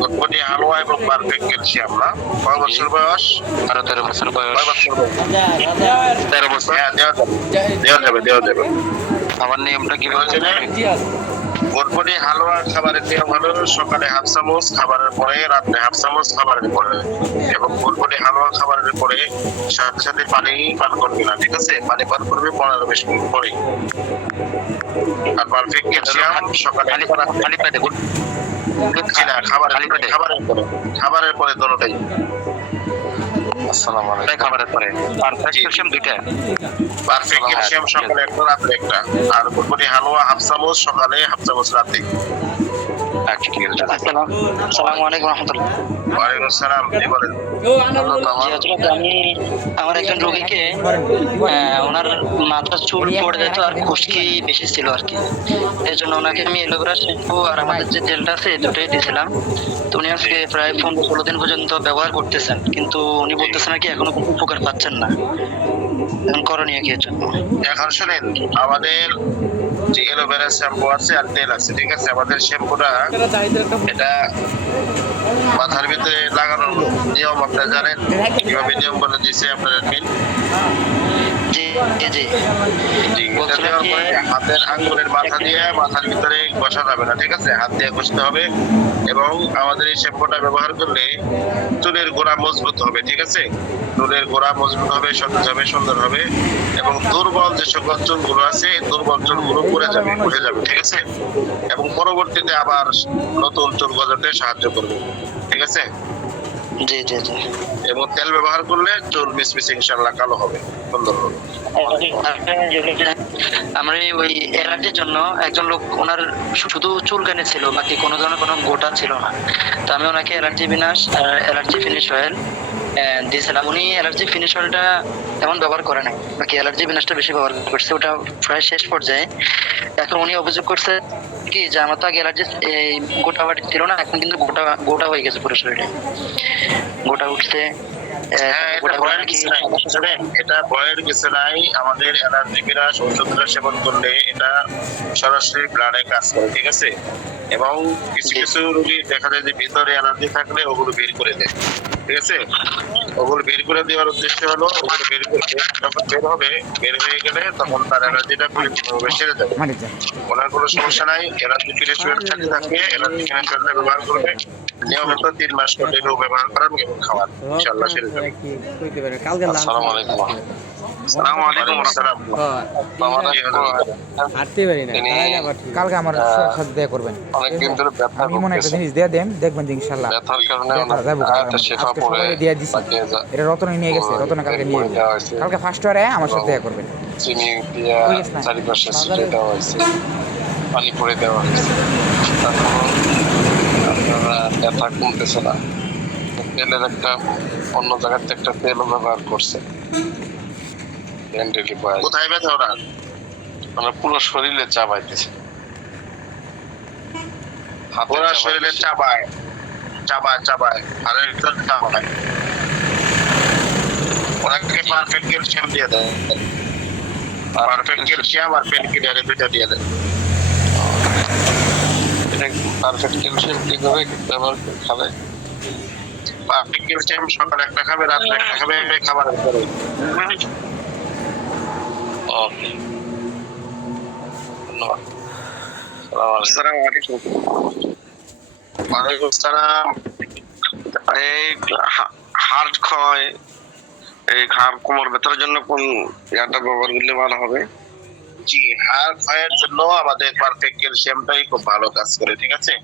গটপটি হালুয়া এবং perfect calcium না? কয় বছর বয়স? 12-13 বছর বয়স। কয় বছর বয়স? 13 বছর। হ্যাঁ, দেওয়া যাবে। আমার নিয়মটা কিভাবে? গটপটি হালুয়া খাবারের নিয়ম হলো সকালে হাফ চামচ, খাবারের পরে রাত্রে হাফ চামচ, খাবারের পরে, এবং গটপটি হালুয়া খাবারের পরে সাথে সাথে পানি পান করবে না, ঠিক আছে? পানি পান করবে 15-20 মিনিট পরে। আর পারফেক্ট ক্যালসিয়াম সকালে খালি পেটে জি না, খাবারের পরে দোনোটাই। আসসালামু আলাইকুম। খাবারের পরে পারফেক্ট ক্যালসিয়াম দুইটা। পারফেক্ট ক্যালসিয়াম সকালে একটা, রাত্রে একটা। আর গটপটি হালুয়া হাফ চামচ সকালে, হাফ চামচ রাতে। আচ্ছা, ঠিক আছে। আসসালামু আলাইকুম রাহমাতুল্লাহ। ওয়ালাইকুম আসসালাম। জি বলেন। আমি আমার একজন রোগীকে ওনার মাথার চুল পড়ে যেত আর খুশকি বেশি ছিল আর কি। এই জন্য ওনাকে আমি এলোভেরা শ্যাম্পু আর আমাদের যে জেলটা আছে দুটোই দিয়েছিলাম। তো উনি আজকে প্রায় 15-16 দিন পর্যন্ত ব্যবহার করতেছেন, কিন্তু উনি বলতেছেন আর কি এখনো কোনো উপকার পাচ্ছেন না। এখন করণীয় কি এর জন্য? এখন শুনেন, আমাদের যে এলোভেরা শ্যাম্পু আছে আর তেল আছে, ঠিক আছে? আমাদের শ্যাম্পুটা এটা মাথার ভিতরে লাগানোর নিয়ম আপনারা জানেন? কিভাবে নিয়ম বলে দিয়েছে আপনার admin? জি জি জি, এটা দেওয়ার পরে হাতের আঙ্গুলের মাথা দিয়ে মাথার ভিতরে ঘষা যাবে না, ঠিক আছে? হাত দিয়ে ঘষতে হবে। এবং আমাদের এই শ্যাম্পুটা ব্যবহার করলে চুলের গোড়া মজবুত হবে, ঠিক আছে? চুলের গোড়া মজবুত হবে, সতেজ হবে, সুন্দর হবে, এবং দুর্বল যে সকল চুলগুলো আছে দুর্বল চুলগুলো উঠে যাবে, ঠিক আছে? এবং পরবর্তীতে আবার নতুন চুল গজাতে সাহায্য করবে, ঠিক আছে? জি জি জি। এবং তেল ব্যবহার করলে চুল মিশমিশে ইনশাআল্লাহ কালো হবে, সুন্দর হবে। আমরা ওই অ্যালার্জির জন্য একজন লোক ওনার শুধু চুলকানি ছিল, বাকি কোনো ধরনের কোনো গোটা ছিল না। তো আমি ওনাকে অ্যালার্জি বিনাশ অ্যালার্জি ফিনিশ অয়েল দিয়েছিলাম। উনি অ্যালার্জি ফিনিশ অয়েলটা তেমন ব্যবহার করে নাই, বাকি অ্যালার্জি বিনাশটা বেশি ব্যবহার করছে। ওটা প্রায় শেষ পর্যায়ে। এখন উনি অভিযোগ করছে কি যে আমার তো আগে অ্যালার্জি এই গোটা বাটি ছিল না, এখন কিন্তু গোটা হয়ে গেছে পুরো শরীরে, গোটা উঠছে। এটা ভয়ের কিছু নাই। আমাদের অ্যালার্জি বিনাশ ওষুধটা সেবন করলে এটা সরাসরি ব্লাডে কাজ করে, ঠিক আছে? এবং কিছু কিছু রোগী দেখা যায় যে ভিতরে অ্যালার্জি থাকলে ওগুলো বের করে দেয়, ঠিক আছে? ওগুলো বের করে দেওয়ার উদ্দেশ্য হলো ওগুলো বের করে যখন বের হয়ে গেলে তখন তার অ্যালার্জিটা পরিপূর্ণভাবে সেরে যাবে। ওনার কোনো সমস্যা নাই। অ্যালার্জি ফিনিশওয়েল সাথে থাকবে, অ্যালার্জি ফিনিশওয়েলটা ব্যবহার করবে নিয়মিত 3 মাস কন্টিনিউ ব্যবহার করান এবং খাওয়ান, ইনশাআল্লাহ সেরে যাবে। আসসালামু আলাইকুম। আসসালামু আলাইকুম আসসালাম। হাঁটতে পারি না, কালকে আমার সাথে দেখা করবেন। অনেকদিন ধরে ব্যথা আমি মনে একটা জিনিস দিয়ে দেন, দেখবেন যে ইনশাল্লাহ ব্যথার কারণে শেফা আজকে পড়ে সবাই দিয়ে দিছি। এটা রতনে নিয়ে গেছে, রতনে কালকে নিয়ে গেছে। কালকে ফার্স্ট ওয়ারে আমার সাথে দেখা করবেন। চিনি দিয়া চারিপাশে ছিটিয়ে দেওয়া হয়েছে, পানি পরে দেওয়া হয়েছে, তারপর আপনারা ব্যথা কমতেছে না। তেলের একটা অন্য জায়গাতে একটা তেলও ব্যবহার করছে। কোথায় ব্যথা ওনার? মানে পুরো শরীরে চাবাইতেছে, পুরো শরীরে চাবায় আর একদম চাবায়। ওনাকে পারফেক্ট ক্যালসিয়াম দিয়ে দেয়, পারফেক্ট ক্যালসিয়াম আর পেন কিলার দুইটা দিয়ে দেয়। এটা পারফেক্ট ক্যালসিয়াম কিভাবে ব্যবহার করে খাবে? পারফেক্ট ক্যালসিয়াম সকালে একটা খাবে, রাত্রে একটা খাবে, খাবারের পরে। ওকে, ধন্যবাদ। আসসালামু আলাইকুম। ওয়ালাইকুম আসসালাম। এই হাড় ক্ষয়, এই হাড় কোমর ব্যথার জন্য কোন ইয়াটা ব্যবহার করলে ভালো হবে? জি, হাড় ক্ষয়ের জন্য আমাদের পারফেক্ট ক্যালসিয়ামটাই খুব ভালো কাজ করে, ঠিক আছে?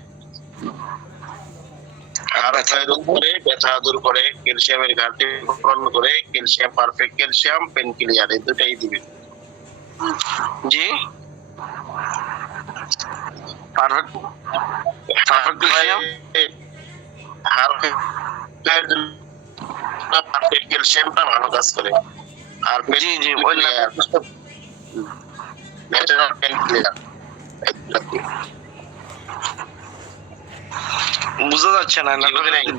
হাড় ক্ষয় দূর করে, ব্যথা দূর করে, ক্যালসিয়ামের ঘাটতি পূরণ করে, calcium perfect calcium pain killer এই দুটাই দিবে। জি, পারফেক্ট ক্যালসিয়াম হাড় ক্ষয়ের জন্য পারফেক্ট ক্যালসিয়ামটা ভালো কাজ করে। আর জি জি বললাম। ন্যাচারাল পেন কিলার বুঝা যাচ্ছে না,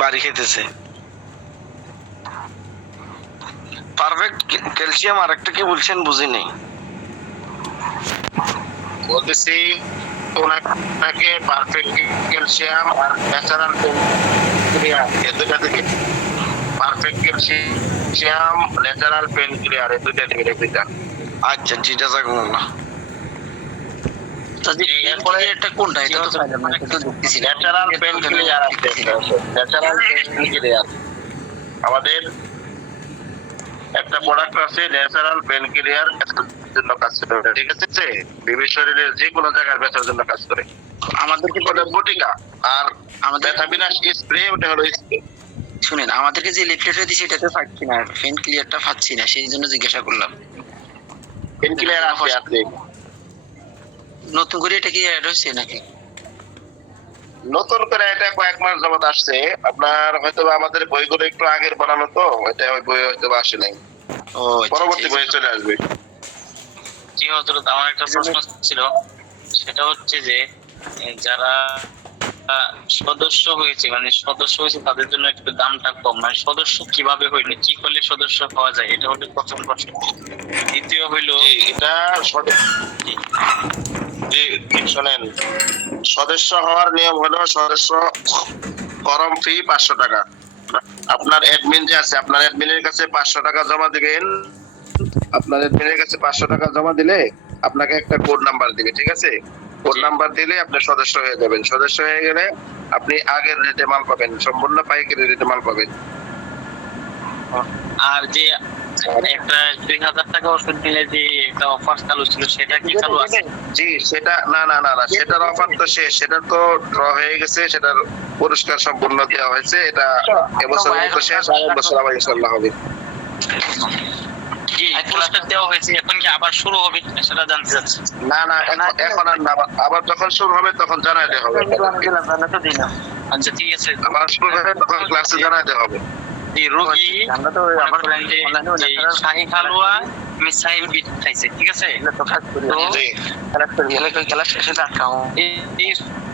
বাড়ি খেতেছে। পারফেক্ট ক্যালসিয়াম আর একটা কি বলছেন বুঝি নেই। বলতেছি ওনাকে পারফেক্ট ক্যালসিয়াম আর ন্যাচারাল পেনক্লিয়ার এই দুইটা থেকে পারফেক্ট ক্যালসিয়াম ন্যাচারাল পেনক্লিয়ার এই দুইটা দিবেন দুইটা। আচ্ছা জি জাযাকুমুল্লাহ। এরপরে এটা কোনটা? এটা তো পাইলাম না, এটা তো দেখতেছি না। ন্যাচারাল পেনক্লিয়ার আছে, ন্যাচারাল পেনক্লিয়ার আমাদের একটা প্রোডাক্ট আছে ন্যাচারাল পেনক্লিয়ার জন্য কাজ করে, ঠিক আছে? বিভিন্ন শরীরের যে কোনো জায়গায় ব্যথার জন্য কাজ করে। আমাদেরকে ওটা বটিকা আর আমাদের ব্যথা বিনাশ স্প্রে, ওটা হলো স্প্রে। শুনেন, আমাদেরকে যে লিফলেটটা দিছে এটাতে পাচ্ছি না, পেন ক্লিয়ারটা পাচ্ছি না, সেই জন্য জিজ্ঞাসা করলাম। পেনক্লিয়ার আছে আপনি নতুন করে এটা কি অ্যাড হয়েছে নাকি? নতুন করে এটা কয়েক মাস যাবত আসছে। আপনার হয়তো আমাদের বইগুলো একটু আগের বানানো, তো এটা ওই বই হয়তো আসে নাই, ও পরবর্তী বই চলে আসবে। জি হযরত, আমার একটা প্রশ্ন ছিল, সেটা হচ্ছে যে যারা সদস্য হয়েছে তাদের জন্য একটু দামটা কম, মানে সদস্য কিভাবে হইলো, কি করলে সদস্য হওয়া যায়, এটা হলো প্রথম প্রশ্ন। দ্বিতীয় হইলো এটা জি শোনেন, সদস্য হওয়ার নিয়ম হলো সদস্য ফর্ম ফি 500 টাকা। আপনার অ্যাডমিন যে আছে, আপনার অ্যাডমিনের কাছে 500 টাকা জমা দিবেন। আপনার অ্যাডমিনের কাছে 500 টাকা জমা দিলে আপনাকে একটা কোড নাম্বার দিবে, ঠিক আছে? কোড নাম্বার দিলে আপনি সদস্য হয়ে যাবেন। সদস্য হয়ে গেলে আপনি আগের রেটে মাল পাবেন, সম্পূর্ণ পাইকারি রেটে মাল পাবেন। আর যে একটা 2000 টাকা ওষুধ দিলে যে একটা অফার চালু ছিল, সেটা কি চালু আছে? জি সেটা না না না না, সেটার অফার তো শেষ, সেটা তো ড্র হয়ে গেছে, সেটার পুরস্কার সম্পূর্ণ দেওয়া হয়েছে। এটা এবছর তো শেষ, আগামী বছর আবার ইনশাআল্লাহ হবে। জি, পুরস্কার দেওয়া হয়েছে, এখন কি আবার শুরু হবে সেটা জানতে চাচ্ছি। না না, এখন আর না, আবার যখন শুরু হবে তখন জানাইতে হবে। আচ্ছা ঠিক আছে। আবার শুরু হবে তখন ক্লাসে জানাইতে হবে। যে রোগী আমার শাহী হালুয়া মিসাইল বিট খাইছে, ঠিক আছে? তো জি এই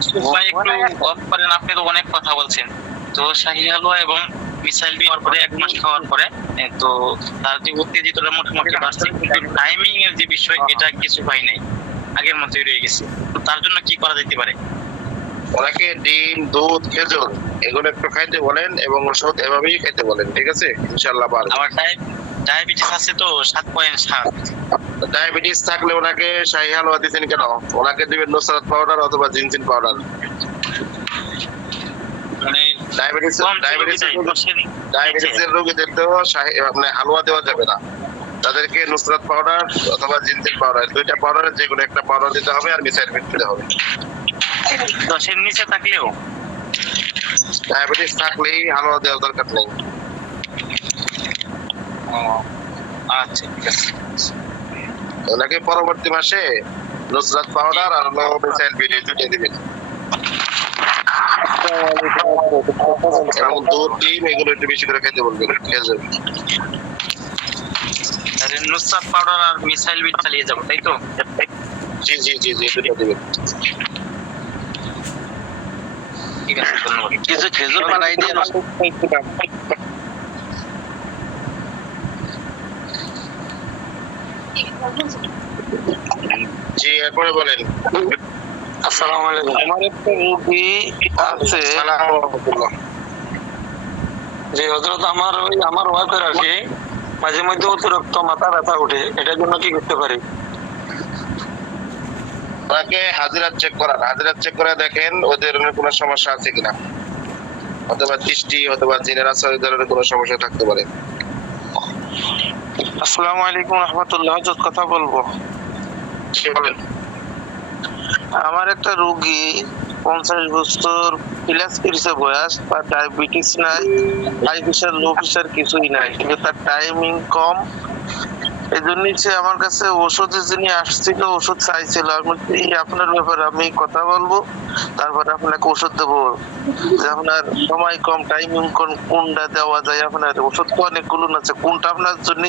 সুপাই একটু অফ করেন, আপনি তো অনেক কথা বলছেন। তো শাহী হালুয়া এবং মিসাইল বিট খাওয়ার পরে 1 মাস খাওয়ার পরে তো তার যে উত্তেজিতটা মোটামুটি বাড়ছে, কিন্তু টাইমিং এর যে বিষয় এটা কিছু পাই নাই, আগের মতোই রয়ে গেছে। তো তার জন্য কি করা যেতে পারে? ওনাকে ডিম, দুধ, খেজুর এগুলো একটু খাইতে বলেন এবং ওষুধ এভাবেই খাইতে বলেন, ঠিক আছে? ইনশাআল্লাহ পারবে। আমার ডায়াবেটিস আছে তো 7.7। ডায়াবেটিস থাকলে ওনাকে শাহী হালুয়া দিতেন কেন? ওনাকে দিবেন নুসরাত পাউডার অথবা জিনসিন পাউডার। মানে ডায়াবেটিসের রোগীদের তো মানে হালুয়া দেওয়া যাবে না, তাদেরকে নুসরাত পাউডার অথবা জিনসিন পাউডার, দুইটা পাউডারের যে কোনো একটা পাউডার দিতে হবে আর মিসাইল বিট দিতে হবে। 10-এর নিচে থাকলেও ডায়াবেটিস থাকলেই হালুয়া দেওয়ার দরকার নেই। আচ্ছা ঠিক আছে। ওনাকে পরবর্তী মাসে নুসরাত পাউডার আর মিসাইল বিট দুইটা দিবেন এবং দুধ, ডিম এগুলো একটু বেশি করে খেতে বলবেন, খেয়ে যাবে। তাহলে নুসরাত পাউডার আর মিসাইল বিট চালিয়ে যাবো, তাই তো? জি জি জি জি দুটো দিবেন। ঠিক আছে, ধন্যবাদ। কিছু খেজুর বানাই দিয়ে জি এরপরে বলেন। আসসালামু আলাইকুম। আমার একটা রোগী আছে, সালাম রাহমাতুল্লাহ। যে হযরত আমার ওয়াইফের আর কি মাঝে মধ্যে অতিরিক্ত মাথা ব্যথা ওঠে, এটার জন্য কি করতে পারি? ওনাকে হাজিরাত চেক করান, হাজিরাত চেক করে দেখেন ওই ধরনের কোনো সমস্যা আছে কিনা, অথবা দৃষ্টি অথবা জিনের আছে, ওই ধরনের কোনো সমস্যা থাকতে পারে। আসসালামু আলাইকুম রাহমাতুল্লাহ। হযরত কথা বলবো। সে বলেন। আমার একটা রোগী 50 বছর প্লাস করছে বয়স, তার ডায়াবেটিস নাই, হাই প্রেশার, লো প্রেশার কিছুই নাই, কিন্তু তার টাইমিং কম। এই জন্যই সে আমার কাছে ওষুধের জন্য আসছিল, ওষুধ চাইছিল। আমি বলছি, এই আপনার ব্যাপারে আমি কথা বলবো, তারপরে আপনাকে ওষুধ দেবো। যে আপনার সময় কম, টাইমিং কম, কোনটা দেওয়া যায়, আপনার ওষুধ তো অনেকগুলো আছে, কোনটা আপনার জন্য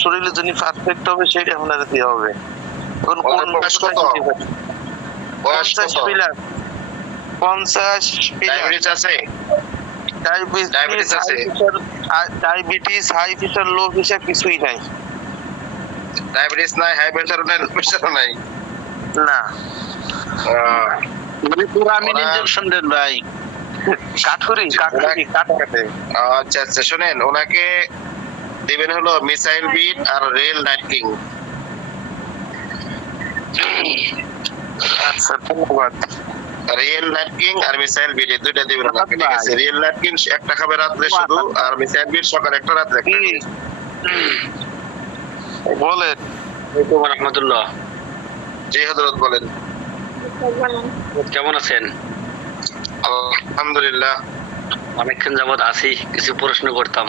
শরীরের জন্য পারফেক্ট হবে সেটা আপনার দেওয়া হবে। এখন কোন বয়স কত? বয়স 50 কত? প্লাস। 50 ডায়াবেটিস আছে? ডায়াবেটিস আছে? Diabetes, high pressure, low pressure কিছুই নাই। ডায়াবেটিস নাই, হাই প্রেশার নাই, লো প্রেশার নাই? না। পুরামিন ইনজেকশন দেন ভাই, কাঠুরি কাঠ কাটে। আচ্ছা আচ্ছা, শোনেন, ওনাকে দিবেন হলো মিসাইল বিট আর রেল নাইট কিং। আচ্ছা ধন্যবাদ। রিয়েল নাইট কিং আর মিসাইল বিট এই দুইটা দিবেন ওনাকে, ঠিক আছে? রিয়েল নাইট কিং একটা খাবে রাত্রে শুধু, আর মিসাইল বিট সকালে একটা রাত্রে একটা। বলেন। রহমতুল্লাহ। জি হযরত বলেন। কেমন আছেন? আলহামদুলিল্লাহ। অনেকক্ষণ যাবত আছি, কিছু প্রশ্ন করতাম।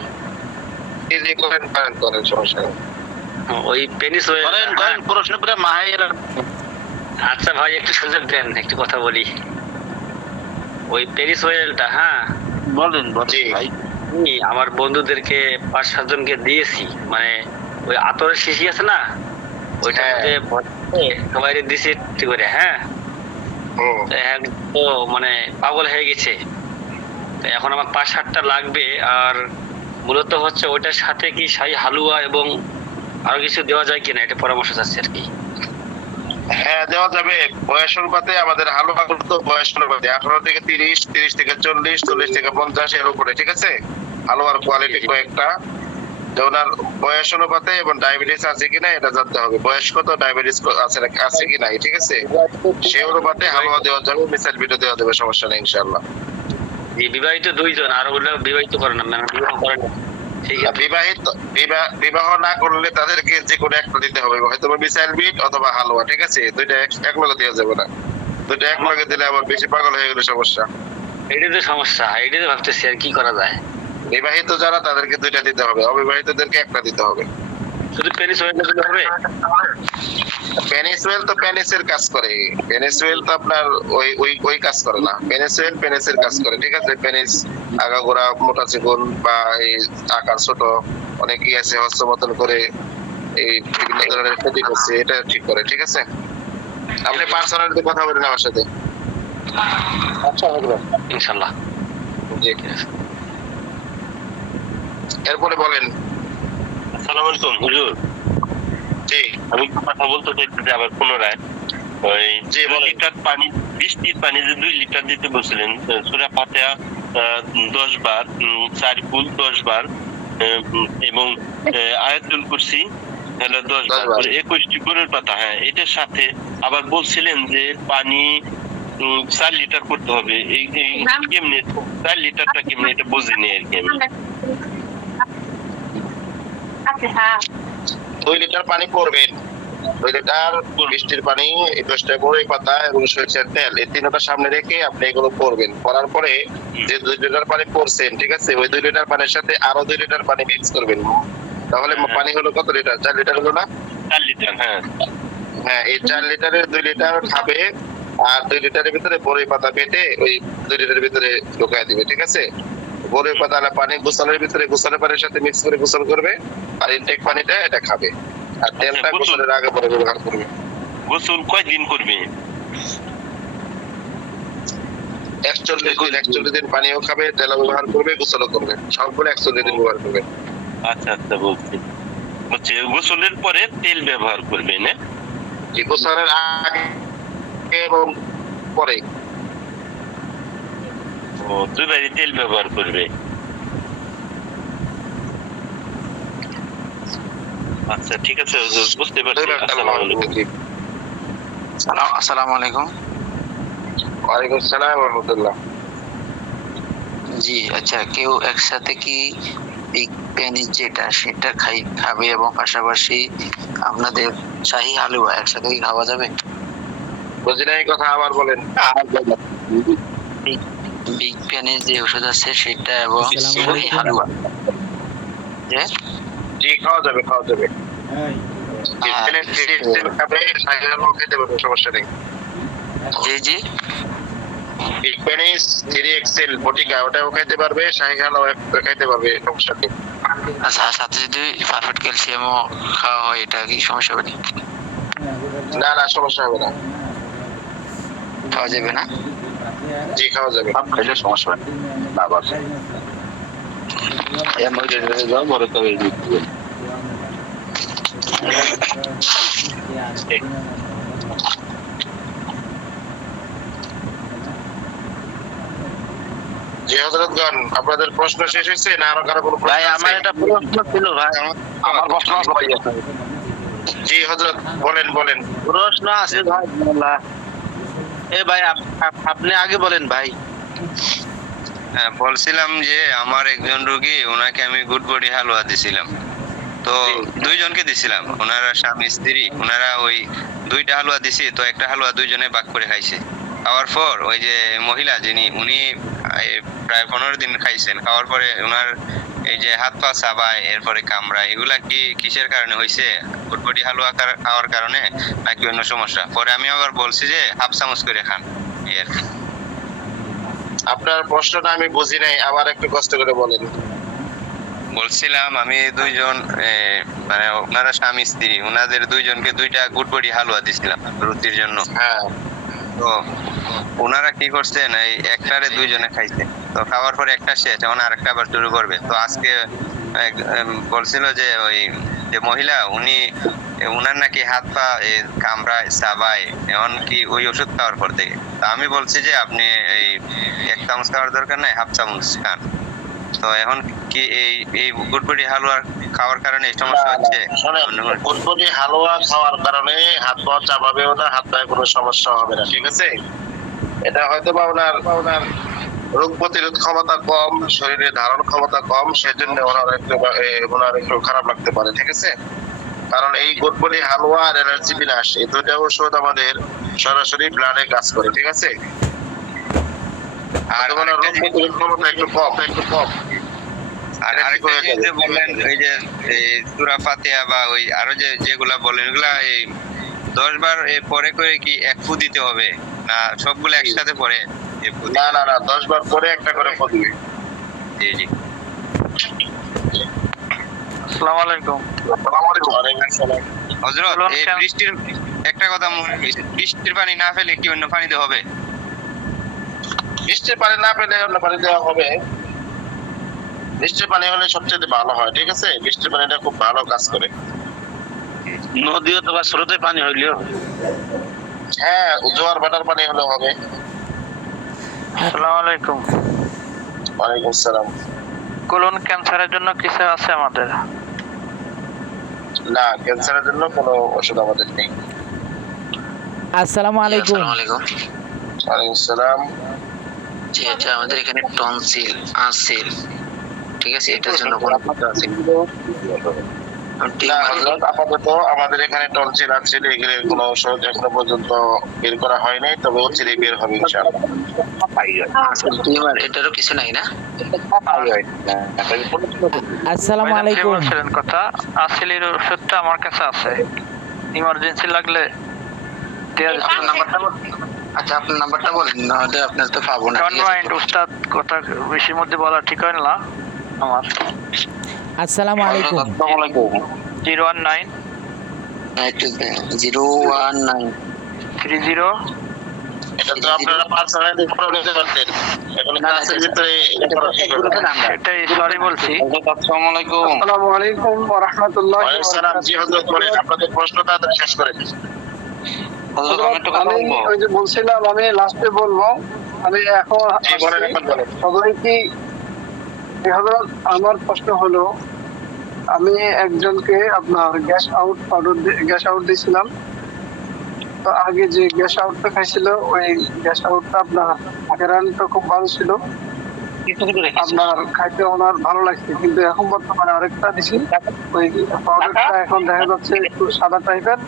জি জি, করেন করেন করেন, সমস্যা নেই। ওই পেনিস ওয়েল, করেন প্রশ্ন করে মাহাইর। আচ্ছা ভাই একটু সুযোগ দেন, একটু কথা বলি। ওই পেনিস ওয়েলটা, হ্যাঁ বলেন জি। ভাই। আমি আমার বন্ধুদেরকে 5-7 জনকে দিয়েছি, মানে ওই আতরের শিশি আছে না, ওইটার হ্যাঁ। মধ্যে ভরে সবাই দিছি একটু করে, হ্যাঁ। হুম। তো তো মানে পাগল হয়ে গেছে। তো এখন আমার 5-7টা লাগবে, আর মূলত হচ্ছে ওইটার সাথে কি শাহী হালুয়া এবং আরো কিছু দেওয়া যায় কিনা, এটা পরামর্শ চাচ্ছি আর কি। হ্যাঁ, দেওয়া যাবে। বয়স অনুপাতে আমাদের হালুয়া তো বয়স অনুপাতে 18 থেকে 30, 30 থেকে 40, 40 থেকে 50 এর উপরে, ঠিক আছে? হালুয়ার কোয়ালিটি কয়েকটা, যে ওনার বয়স অনুপাতে এবং ডায়াবেটিস আছে কিনা এটা জানতে হবে। বয়স কত, ডায়াবেটিস আছে কিনা, ঠিক আছে? সেই অনুপাতে হালুয়া দেওয়া যাবে, মিসাইল বিটও দেওয়া যাবে, সমস্যা নেই ইনশাআল্লাহ। এই বিবাহিত 2 জন, আর ওগুলো বিবাহিত করে না, মানে বিবাহ করে না, ঠিক আছে? বিবাহ না করলে তাদেরকে যে কোনো একটা দিতে হবে, হয়তো মিসাইল বিট অথবা হালুয়া, ঠিক আছে? দুইটা এক লগে দেওয়া যাবে না, দুইটা এক লগে দিলে আবার বেশি পাগল হয়ে গেলে সমস্যা। এটাই তো সমস্যা, এটাই তো ভাবতেছি আর কি করা যায়। বিবাহিত যারা তাদেরকে দুইটা দিতে হবে, অবিবাহিতদেরকে একটা দিতে হবে। শুধু পেনিস ওয়েলটা দিলে হবে? পেনিসওয়েল তো পেনিসের কাজ করে, পেনিসওয়েল তো আপনার ওই কাজ করে না। পেনিসওয়েল পেনিসের কাজ করে, ঠিক আছে? পেনিস আগাগোড়া মোটা চিকন বা এই আকার ছোট, অনেকেই আছে হস্তমতন করে এই বিভিন্ন ধরনের ক্ষতি করছে, এটা ঠিক করে, ঠিক আছে? আপনি পার্সোনালি কথা বলেন আমার সাথে। আচ্ছা ইনশাআল্লাহ। জি। এরপরে বলেন। আসসালামু আলাইকুম হুজুর। জি আমি কথা বলতে চাইছি আবার পুনরায়। ওই জি, 2 বলেন। লিটার পানি, বৃষ্টির পানি যে 2 লিটার দিতে বলছিলেন, সূরা ফাতিহা 10 বার, 4 ফুল 10 বার, এবং আয়াতুল কুরসি হলো 10 বার, 10 বার। 21টি গরুর পাতা। হ্যাঁ, এটার সাথে আবার বলছিলেন যে পানি 4 লিটার করতে হবে। এই কেমনে 4 লিটারটা কেমনে, এটা বুঝিনি আর কি আমি। 2 লিটার পানি পড়বেন, 2 লিটার বৃষ্টির পানি, 10টা বড়ই পাতা এবং সরিষার তেল, এই তিনটা সামনে রেখে আপনি এগুলো করবেন। করার পরে যে 2 লিটার পানি পড়ছেন, ঠিক আছে, ওই 2 লিটার পানির সাথে আরো 2 লিটার পানি মিক্স করবেন। তাহলে পানি হলো কত লিটার? 4 লিটার হলো না? 4 লিটার, হ্যাঁ। হ্যাঁ, এই 4 লিটারের 2 লিটার খাবে, আর 2 লিটারের ভিতরে বড়ই পাতা বেটে ওই 2 লিটারের ভিতরে ঢোকায় দিবে, ঠিক আছে? বড়ই পাতা আর পানি গোসলের ভিতরে, গোসলের পানির সাথে মিক্স করে গোসল করবে, আর ইনটেক পানিটা এটা খাবে, আর তেলটা গোসল- গোসলের আগে পরে ব্যবহার করবে। গোসল কয়দিন করবে? 41 দিন পানিও খাবে, তেলও ব্যবহার করবে, গোসলও করবে, সবগুলো 41 দিন ব্যবহার করবে। আচ্ছা আচ্ছা, বলছি হচ্ছে গোসলের পরে তেল ব্যবহার করবে না? এই গোসলের আগে এবং পরে। ও, দুইবারই তেল ব্যবহার করবে। আচ্ছা ঠিক আছে হুজুর, বুঝতে পারছি। আসসালামু আলাইকুম। আসসালামু আলাইকুম। ওয়ালাইকুম আসসালাম ওয়া রাহমাতুল্লাহ। জি আচ্ছা, কেউ একসাথে কি বিগ পেনিস যেটা সেটা খাবে এবং পাশাপাশি আপনাদের শাহী হালুয়া একসাথে কি খাওয়া যাবে? বুঝি না, এই কথা আবার বলেন। বিগ পেনিস যে ওষুধ আছে সেটা এবং আসসালামু শাহী আলাইকুম। হালুয়া যে জি, খাওয়া যাবে, খাওয়া যাবে। জি, আর- তেল খাবে, শাহীরাও খেতে পারবে, সমস্যা নেই। জি জি বিগ পেনিস 3XL বটিকা ওটাও খাইতে পারবে, শাহীরাও খাইতে পারবে, সমস্যা নেই। আচ্ছা, আর সাথে যদি পারফেক্ট ক্যালসিয়ামও খাওয়া হয় এটা কি সমস্যা হবে? না না, সমস্যা হবে না। খাওয়া যাবে না? জি, খাওয়া যাবে। খাইলে সমস্যা হবে না? বাবা জি হযরতগণ, আপনাদের প্রশ্ন শেষ হয়েছে না আরো কারো কোনো প্রশ্ন ভাই আছে? আমার একটা প্রশ্ন ছিল ভাই, আমার প্রশ্ন আছে ভাই। জি হযরত, বলেন বলেন। প্রশ্ন আছে ভাই। এ ভাই আপনি আগে বলেন ভাই। হ্যাঁ, বলছিলাম যে আমার একজন রোগী, ওনাকে আমি গুড বডি হালুয়া দিছিলাম। তো দুইজনকে দিছিলাম, ওনারা স্বামী স্ত্রী, ওনারা ওই দুইটা হালুয়া দিছি, তো একটা হালুয়া দুইজনে ভাগ করে খাইছে। খাওয়ার পর ওই যে মহিলা যিনি, উনি প্রায় 15 দিন খাইছেন। খাওয়ার পরে ওনার এই যে হাত পা চাবায়, এরপরে কামড়ায়, এগুলা কি কিসের কারণে হয়েছে? গুড বডি হালুয়া খাওয়ার কারণে নাকি অন্য সমস্যা? পরে আমি আবার বলছি যে হাফ চামচ করে খান, এই আর কি। আপনার প্রশ্নটা আমি বুঝি নাই, আবার একটু কষ্ট করে বলেন। বলছিলাম আমি দুইজন মানে ওনারা স্বামী স্ত্রী, ওনাদের দুইজনকে দুইটা গুড বডি হালুয়া দিছিলাম রুটির জন্য। হ্যাঁ, তো ওনারা কি করছেন, এই একটারে দুইজনে খাইছে। তো খাওয়ার পরে একটা শেষ, এখন আরেকটা আবার শুরু করবে। তো আজকে বলছিল যে ওই যে মহিলা, উনি উনার নাকি হাত পা কামড়ায় চাবায়, এমন কি ওই ওষুধ খাওয়ার পর থেকে। তো আমি বলছি যে আপনি এই 1 চামচ খাওয়ার দরকার নাই, হাফ চামচ খান। তো এখন কি এই গুড বডি হালুয়া খাওয়ার কারণে এই সমস্যা হচ্ছে? গুড়গুড়ি হালুয়া খাওয়ার কারণে হাত পা চাবাবেও না, হাত পায়ে কোনো সমস্যা হবে না, ঠিক আছে? এটা হয়তো বা ওনার রোগ প্রতিরোধ ক্ষমতা কম, শরীরে ধারণ ক্ষমতা কম, সেজন্য ওনার একটু খারাপ লাগতে পারে, ঠিক আছে? কারণ এই গুড়গুড়ি হালুয়া আর এনার্জি বিনাশ, এই দুইটা ওষুধ আমাদের সরাসরি ব্লাডে কাজ করে, ঠিক আছে? আর ওনার রোগ প্রতিরোধ ক্ষমতা একটু কম। আর আরেকটা যে বললেন ওই যে এই সূরা ফাতিহা বা ওই আরো যেগুলা বলেন, এগুলা এই 10 বার পরে করে কি এক ফু দিতে হবে না সবগুলো একসাথে পরে? না 10 বার পরে একটা করে ফু দিবে। জি জি। আসসালামু আলাইকুম। ওয়ালাইকুম আসসালাম। হযরত, এই বৃষ্টির একটা কথা, বৃষ্টির পানি না ফেলে কি অন্য পানিতে হবে? বৃষ্টির পানি না পেলে অন্য পানি দেওয়া হবে। বৃষ্টির পানি হলে সবচেয়ে ভালো হয়, ঠিক আছে? বৃষ্টির পানিটা খুব ভালো কাজ করে। নদী অথবা স্রোতে পানি হইলেও। হ্যাঁ, জোয়ার ভাটার পানি হলে হবে। আসসালামু আলাইকুম। ওয়ালাইকুম আসসালাম। কোলন ক্যান্সারের জন্য কিছু আছে আমাদের? না, ক্যান্সারের জন্য কোনো ওষুধ আমাদের নেই। আসসালামু আলাইকুম। আসসালামু আলাইকুম। ওয়ালাইকুম আসসালাম। জি, আচ্ছা, আমাদের এখানে টনসিল আছে, ঠিক আছে? এটার জন্য কোনো কিছু আছে? না, হযরত, আপাতত আমাদের এখানে টনসিল আছে, এগুলো কোনো ওষুধ এখনো পর্যন্ত বের করা হয় নাই, তবে অচিরেই বের হবে ইনশাআল্লাহ। টিউমার, এটারও কিছু নাই না? আসসালামু আলাইকুম। কথা আসলের ওষুধটা আমার কাছে আছে, ইমার্জেন্সি লাগলে দেয়া যাবে। আপনার নাম্বারটা আচ্ছা, আপনার নাম্বারটা বলেন, নাহলে আপনার তো পাবো না। কনভাইন্ড উস্তাদ, কথা বেশির মধ্যে বলা ঠিক হয় না আমার। আসসালামু আলাইকুম। 019 019 30। এটা তো আপনারা পার্সোনালি করে নিতে পারতেন। এখন ক্লাসের ভিতরে এটা করা ঠিক হবে না। এটাই সরি বলছি। আসসালামু আলাইকুম। আসসালামু আলাইকুম ওয়া রাহমাতুল্লাহি ওয়ালাইকুম আসসালাম। জি হযরত, বলেন, আপনাদের প্রশ্ন তাড়াতাড়ি শেষ করেন। হযরত, আমি একটা কথা বলবো। ওই যে বলছিলাম, আমি লাস্টে বলবো। আমি এখন জি, বলেন, এখন বলেন। সবাই কি হযরত, আমার প্রশ্ন হলো, আমি একজনকে আপনার গ্যাস আউট দিয়েছিলাম। তো আগে যে গ্যাস আউটটা খাইছিল, ওই গ্যাস আউটটা আপনার গ্যারান্টিটা খুব ভালো ছিল, আপনার খাইতে ওনার ভালো লাগছে। কিন্তু এখন বর্তমানে আরেকটা দিছি, ওই পাউডারটা এখন দেখা যাচ্ছে একটু সাদা টাইপের,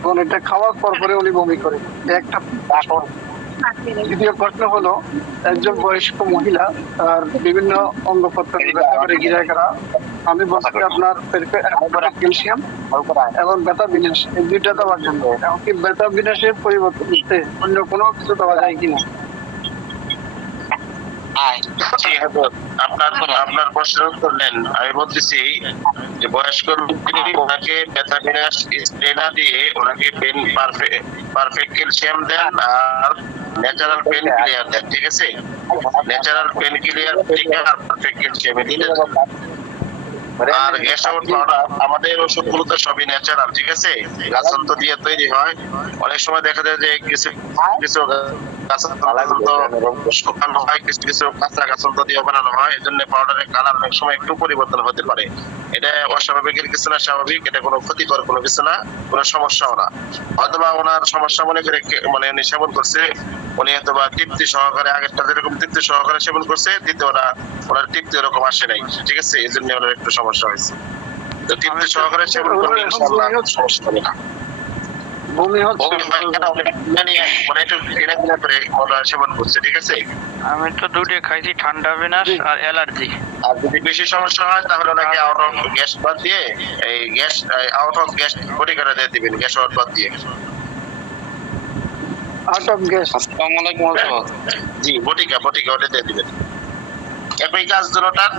এবং এটা খাওয়ার পর পরে উনি বমি করে। একটা দ্বিতীয় প্রশ্ন হলো, একজন বয়স্ক মহিলা, তার বিভিন্ন অঙ্গ প্রত্যঙ্গ ব্যথা করে গিরা করা, আমি বলছি আপনার ক্যালসিয়াম এবং বেতা বিনাশ, এই দুইটা দেওয়ার জন্য। এমনকি বেতা বিনাশের পরিবর্তে অন্য কোনো কিছু দেওয়া যায় কিনা? জি হযরত, আপনার প্রশ্নের উত্তর নেন। আমি বলতেছি যে বয়স্ক লোককে ওনাকে ব্যথা বিনাশ স্প্রে না দিয়ে ওনাকে পেন পারফেক্ট ক্যালসিয়াম দেন আর ন্যাচারাল পেন ক্লিয়ার দেন, ঠিক আছে? ন্যাচারাল পেন ক্লিয়ার থেকে আর পারফেক্ট ক্যালসিয়াম দিলে আর গ্যাস আউট পাউডার আমাদের ওষুধগুলো তো সবই ন্যাচারাল, ঠিক আছে, গাছান্ত দিয়ে তৈরি হয়। অনেক সময় দেখা যায় যে কিছু কিছু গাছান্ত শুকানো হয়, কিছু কিছু কাঁচা গাছান্ত দিয়ে বানানো হয়, এই জন্য পাউডারের কালার অনেক সময় একটু পরিবর্তন হতে পারে। এটা অস্বাভাবিকের কিছু না, স্বাভাবিক, এটা কোনো ক্ষতিকর কোনো কিছু না, কোনো সমস্যাও না। অথবা ওনার সমস্যা মনে করে মানে উনি সেবন করছে, উনি হয়তোবা তৃপ্তি সহকারে, আগেরটা যেরকম তৃপ্তি সহকারে সেবন করছে, দ্বিতীয়টা ওনার তৃপ্তি এরকম আসে নাই, ঠিক আছে, এই জন্য ওনার একটু সমস্যা হয়েছে। তো তৃপ্তি সহকারে সেবন করলে ইনশাআল্লাহ সমস্যা হবে না। বমি হচ্ছে। বমি হয় কেন? মানে একটু ঘৃণা ঘৃণা করে ওরা সেবন করছে, ঠিক আছে। আমি তো দুটো খাইছি, ঠান্ডা বিনাশ আর অ্যালার্জি। আর যদি বেশি সমস্যা হয় তাহলে ওনাকে আউট অফ গ্যাস বাদ দিয়ে এই gas out of gas body করে দিয়ে দিবেন, গ্যাস আউট বাদ দিয়ে। Out of gas. আসসালামু আলাইকুম ওস্তাদ। জি, বটিকা ওটা দিয়ে দিবেন। একই কাজ দুটোটার,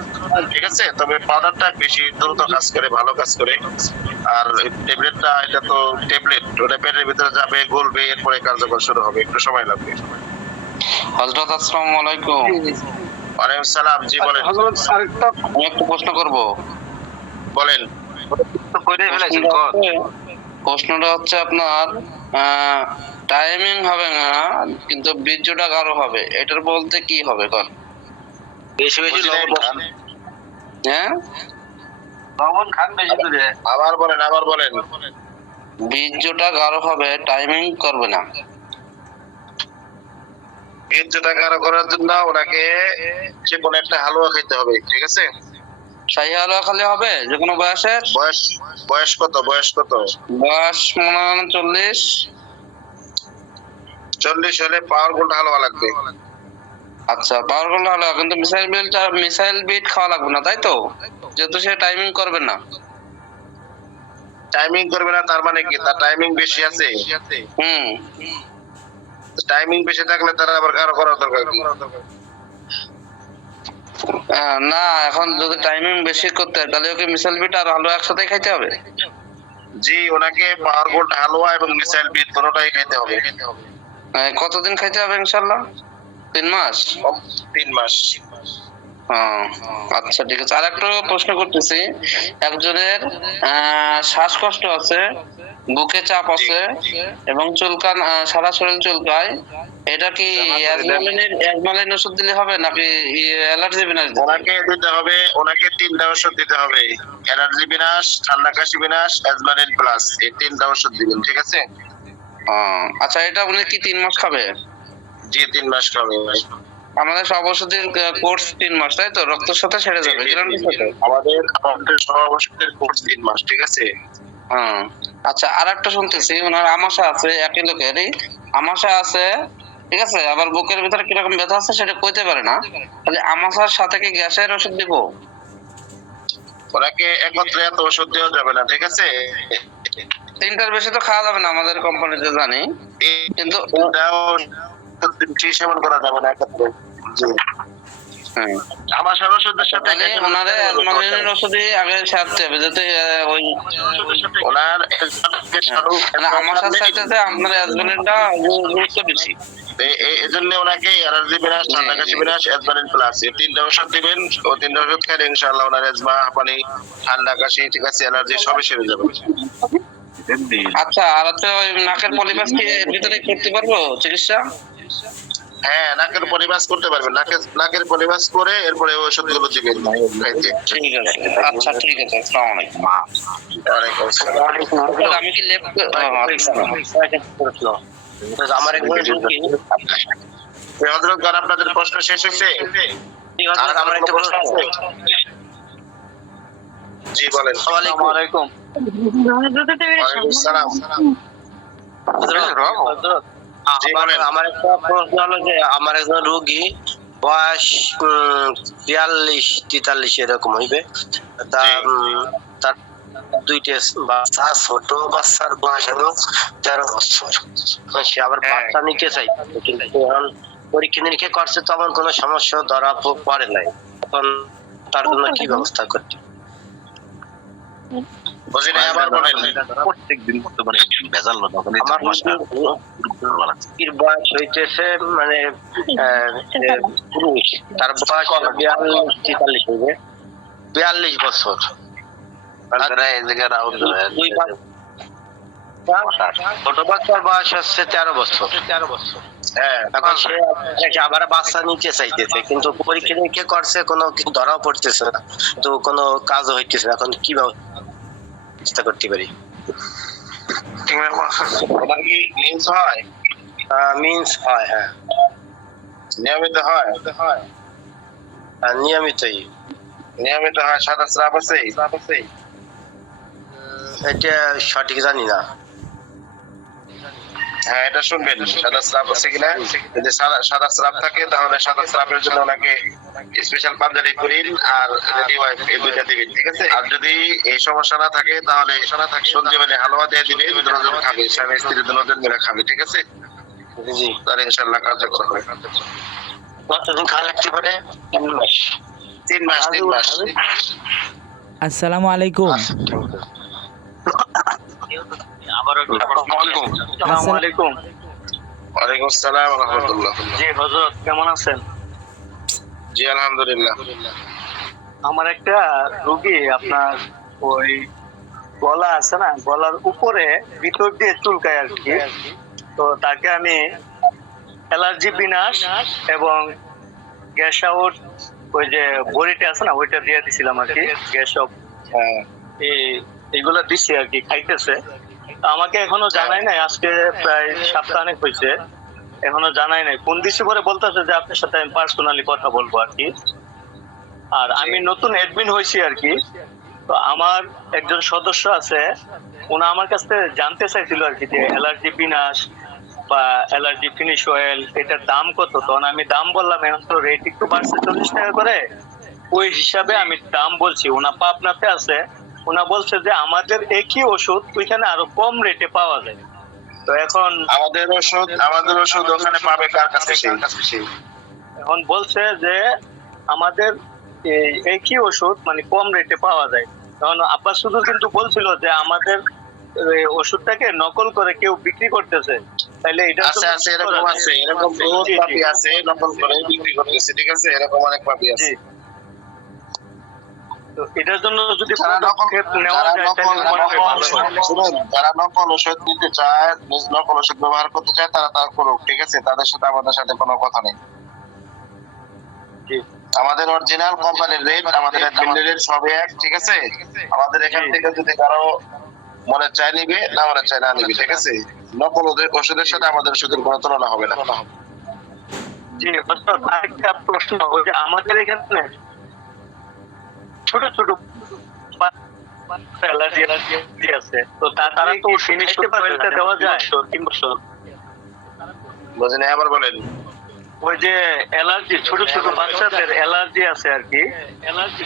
ঠিক আছে, তবে পাউডারটা বেশি দ্রুত কাজ করে, ভালো কাজ করে। আর ট্যাবলেটটা, এটা তো ট্যাবলেট, ওটা পেটের ভিতরে যাবে, গলবে, এরপরে কার্যকর শুরু হবে, একটু সময় লাগবে। হযরত আসসালামু আলাইকুম। ওয়ালাইকুম সালাম। জি বলেন। হযরত আরেকটা আমি একটা প্রশ্ন করব। বলেন। তো কইরে ফেলাইছেন কর। প্রশ্নটা হচ্ছে আপনার টাইমিং হবে না, কিন্তু বীর্যটা গাঢ় হবে, এটার বলতে কি হবে কর? বেশি বেশি লবণ খান। হ্যাঁ, লবণ খান বেশি করে। আবার বলেন। বীর্যটা গাঢ় হবে, টাইমিং করবে না। বীর্যটা গাঢ় করার জন্য ওনাকে যে কোনো একটা হালুয়া খেতে হবে, ঠিক আছে। শাহী হালুয়া খালি হবে যে কোনো বয়সের? বয়স কত? বয়স মনে হয় 40। 40 হলে পাওয়ারফুল হালুয়া লাগবে। আচ্ছা, পাওয়ারফুল হালুয়া, কিন্তু মিসাইল বিট খাওয়া লাগবে না, তাই তো? যেহেতু সে টাইমিং করবে না। টাইমিং করবে না তার মানে কি? তার টাইমিং বেশি আছে। টাইমিং বেশি থাকলে তারা আবার গাঢ় করার দরকার কি? না, এখন যদি টাইমিং বেশি করতে হয় তাহলে ওকে মিসাইল বিট আর হালুয়া একসাথে খাইতে হবে। জি, ওনাকে পাওয়ারফুল হালুয়া এবং মিসাইল বিট দুটোটাই খেতে হবে। কতদিন খাইতে হবে ইনশাআল্লাহ? 3 মাস? 3 মাস। আচ্ছা, ঠিক আছে। আর একটা প্রশ্ন করতেছি, একজনের শ্বাসকষ্ট আছে, বুকে চাপ আছে এবং চুলকান, সারা শরীর চুলকায়, এটা কি অ্যাজমালিন ওষুধ দিলে হবে নাকি অ্যালার্জি বিনাশ? ওনাকে দিতে হবে, ওনাকে 3টা ওষুধ দিতে হবে। অ্যালার্জি বিনাশ, ঠান্ডা কাশি বিনাশ, অ্যাজমালিন প্লাস, এই 3টা ওষুধ দিবেন, ঠিক আছে। আচ্ছা, এটা উনি কি 3 মাস খাবে? জি, 3 মাস খাবে। আমাদের সব ওষুধের কোর্স 3 মাস, তাই তো? রক্তের সাথে সেরে যাবে, গ্যারান্টির সাথে? আমাদের সব ওষুধের কোর্স 3 মাস, ঠিক আছে। আচ্ছা, আর একটা শুনতেছি ওনার আমাশা আছে, একই লোকেরই আমাশা আছে, ঠিক আছে, আবার বুকের ভিতরে কিরকম ব্যথা আছে সেটা কইতে পারে না, তাহলে আমাশার সাথে কি গ্যাসের ওষুধ দিব? ওনাকে একত্রে এত ওষুধ দেওয়া যাবে না, ঠিক আছে। 3টার বেশি তো খাওয়া যাবে না আমাদের কোম্পানিতে জানি, কিন্তু সেবন করা যাবে না একত্রে। জি, আমার সব ওষুধের সাথে ওনারে অ্যাজমালিনের ওষুধই আগে সারতে হবে, যাতে ওই ওনার আমাশার সাথে আপনার অ্যাজমালিনটা গুরুত্ব বেশি। এজন্য ওনাকে অ্যালার্জি বিনাশ, ঠান্ডা কাশি বিনাশ, অ্যাজমালিন প্লাস, এই 3টা ওষুধ দিবেন। ও 3টা ওষুধ খেলে ইনশাআল্লাহ ওনার অ্যাজমা, হাঁপানি, ঠান্ডা কাশি, ঠিক আছে, অ্যালার্জি সবই সেরে যাবে। আচ্ছা, আর হচ্ছে ওই নাকের পলিপাস কি এর ভিতরে করতে পারবো চিকিৎসা? হ্যাঁ, নাকের পরিবাস করতে পারবেন, নাকের পরিবাস করে এরপরে ওষুধগুলো দিবেন খাইতে। ঠিক আছে। আচ্ছা, ঠিক আছে। আসসালামু আলাইকুম। ওয়ালাইকুম আসসালাম। আমি কি লেফট আমার একজন হযরত গণ, আপনাদের প্রশ্ন শেষ হয়েছে? আর আমার একটা প্রশ্ন আছে। জি বলেন। আসসালামু আলাইকুম। ওয়ালাইকুম সালাম। আমার একটা প্রশ্ন হলো যে আমার একজন রোগী বয়স 42-43 এরকম হইবে, তার 2টা বাচ্চা, ছোট বাচ্চার বয়স হলো 13 বছর। সে আবার বাচ্চা নিতে চাই, কিন্তু এখন পরীক্ষা নিরীক্ষা করছে, তখন কোনো সমস্যা ধরা পড়ে নাই। এখন তার জন্য কি ব্যবস্থা করতে? বুঝি নাই, আবার বলেন। প্রত্যেকদিন বর্তমানে ভেজাল আমার বয়স হইতেছে মানে পুরুষ, তার বয়স 42-43 হইবে, 42 বছর। তারা এই জায়গায় রাউন্ড ছোট বাচ্চার বয়স হচ্ছে 13 বছর। হ্যাঁ এখন সে আবার বাচ্চা নিতে চাইতেছে, কিন্তু পরীক্ষা নিরীক্ষা করছে, কোনো কিছু ধরাও পড়তেছে না, তো কোনো কাজও হইতেছে না। এখন কি ব্যবস্থা করতে পারি? ওটা কি মিন্স হয়? মিন্স হয়, হ্যাঁ নিয়মিত হয়? নিয়মিতই। নিয়মিত হয়, সাদা স্রাব আছে? এটা সঠিক জানি না। হ্যাঁ, এটা শুনবেন, সাদা স্রাব আছে কিনা। যদি সাদা স্রাব থাকে তাহলে সাদা স্রাবের জন্য ওনাকে স্পেশাল পাঞ্জাবি করিন আর রেডি ওয়াইফ এই দুইটা দিবেন, ঠিক আছে? আর যদি এই সমস্যা না থাকে তাহলে সঞ্জীবনী হালুয়া দিয়ে দিবে, দুজন খাবে, স্বামী স্ত্রী দুজন মিলে খাবে, ঠিক আছে? জি, তাহলে ইনশাআল্লাহ কার্যকর হবে। কতদিন খাওয়া লাগতে পারে? 3 মাস। আসসালামু আলাইকুম। আসসালামু আলাইকুম। ওয়ালাইকুম আসসালাম ওয়া রাহমাতুল্লাহ। জি হযরত, কেমন আছেন? জি আলহামদুলিল্লাহ। আমার একটা রোগী, আপনার ওই গলা আছে না, গলার উপরে ভিতর দিয়ে চুলকায় আর কি। তো তাকে আমি অ্যালার্জি বিনাশ এবং গ্যাস আউট, ওই যে বড়িটা আছে না, ওইটা দিয়ে দিছিলাম আর কি। গ্যাস আউট এইগুলা দিচ্ছি আর কি, খাইতেছে। তো আমাকে এখনো জানাই নাই, আজকে প্রায় সপ্তাহখানেক হয়েছে, এখনো জানাই নাই। কোন দিছি পরে বলতেছে যে আপনার সাথে আমি পার্সোনালি কথা বলবো আর কি। আর আমি নতুন অ্যাডমিন হয়েছি আর কি। তো আমার একজন সদস্য আছে, উনি আমার কাছ থেকে জানতে চাইছিল আর কি যে অ্যালার্জি বিনাশ বা অ্যালার্জি ফিনিশ অয়েল এটার দাম কত। তখন আমি দাম বললাম, এখন তো রেট একটু বাড়ছে 40 টাকা করে, ওই হিসাবে আমি দাম বলছি। ওনা পাবনাতে আছে, ওনা বলছে যে আমাদের একই ওষুধ ওইখানে আরো কম রেটে পাওয়া যায়। তো এখন আমাদের ওষুধ ওখানে পাবে কার কাছে? এখন বলছে যে আমাদের একই ওষুধ মানে কম রেটে পাওয়া যায়। কারণ আব্বাস শুধু কিন্তু বলছিল যে আমাদের ওষুধটাকে নকল করে কেউ বিক্রি করতেছে, তাহলে এটা এরকম বহুত পাপি আছে নকল করে বিক্রি করতেছে, ঠিক আছে? এরকম অনেক পাপি আছে। তো এটার জন্য যদি যারা নকল ওষুধ নিতে চায়, নকল ওষুধ ব্যবহার করতে চায়, তারা করুক, ঠিক আছে? তাদের সাথে আমাদের সাথে কোনো কথা নেই। আমাদের অরিজিনাল কোম্পানির রেট, আমাদের অ্যাডমিনের রেট সবই এক, ঠিক আছে? আমাদের এখান থেকে যদি কারো মনে চায় নিবে, না মনে চায় না নিবে, ঠিক আছে? নকল ওষুধের সাথে আমাদের ওষুধের কোনো তুলনা হবে না। জি, আরেকটা প্রশ্ন, ওই যে আমাদের এখানে ছোট ছোট অ্যালার্জি আছে, তো তারা তো ফিনিশ করতে দেওয়া যায় তো 3 বছর? বুঝেন, আবার বলেন। ওই যে অ্যালার্জি, ছোট ছোট বাচ্চাদের অ্যালার্জি আছে আর কি,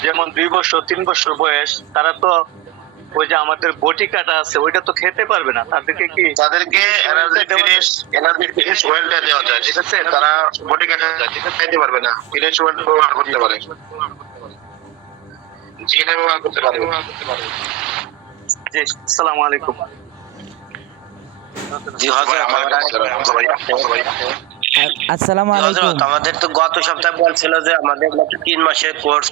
যেমন 2 বছর 3 বছর বয়স, তারা তো ওই যে আমাদের বটি কাটা আছে, ওইটা তো খেতে পারবে না। তাদেরকে এনার্জি ফিনিশ ওয়েলটা দেওয়া যায়, ঠিক আছে? তারা বডি কাটা খেতে পারবে না, ফিনিশ ওয়েল ব্যবহার করতে পারে, জিনে ব্যবহার করতে পারে। জি, আসসালামু আলাইকুম। জি হযরত, আসসালামু আলাইকুম। আমাদের তো গত সপ্তাহে বলছিল যে আমাদের 3 মাসের কোর্স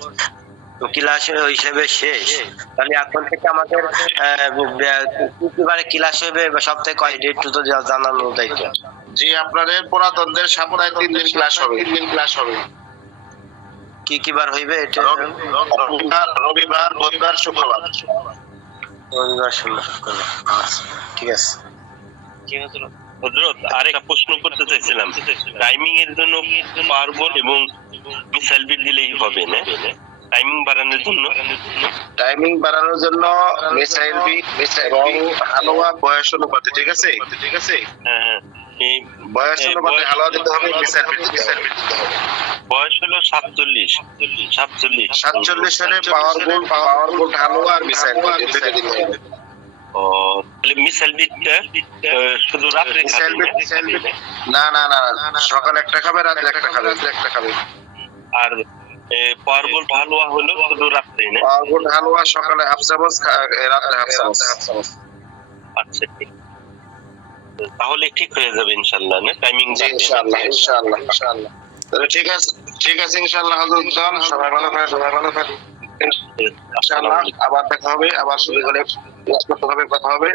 ক্লাস হিসেবে শেষ, তাহলে এখন থেকে আমাদের ক্লাস হবে সপ্তাহে কয় ডেট তো জানানো দায়িত্ব? জি, আপনাদের পুরাতনদের সপ্তাহে 3 দিন ক্লাস হবে। কি কি বার হইবে এটা? রবিবার, বুধবার, শুক্রবার। ঠিক আছে। হযরত, আরেকটা প্রশ্ন করতে চাইছিলাম, টাইমিং এর জন্য পাওয়ারবল এবং মিসাইল বিট দিলেই হবে না? টাইমিং বাড়ানোর জন্য মিসাইল বিট এবং হালুয়া বয়স অনুপাতে, ঠিক আছে? হ্যাঁ, এই বয়স অনুপাতে হালুয়া দিতে হবে, মিসাইল বিট দিতে হবে। বয়স হলো 47 হলে পাওয়ারবল হালুয়া আর মিসাইল বিট দুটো দিতে হবে। ও, তাহলে মিসাইল বিটটা শুধু রাত্রে খাবে? না, সকালে একটা খাবে, রাতে একটা খাবে। আর পাওয়ারবল হালুয়া হলো শুধু রাত্রে না? পাওয়ারবল হালুয়া সকালে হাফ চামচ, রাতে হাফ চামচ। আচ্ছা, ঠিক, তাহলে ঠিক হয়ে যাবে ইনশাআল্লাহ না? টাইমিং ইনশাআল্লাহ। তাহলে ঠিক আছে ইনশাআল্লাহ। হযরত সবাই ভালো থাকবেন। ইনশাআল্লাহ আবার দেখা হবে, আবার সুযোগ হলে কথা হবে।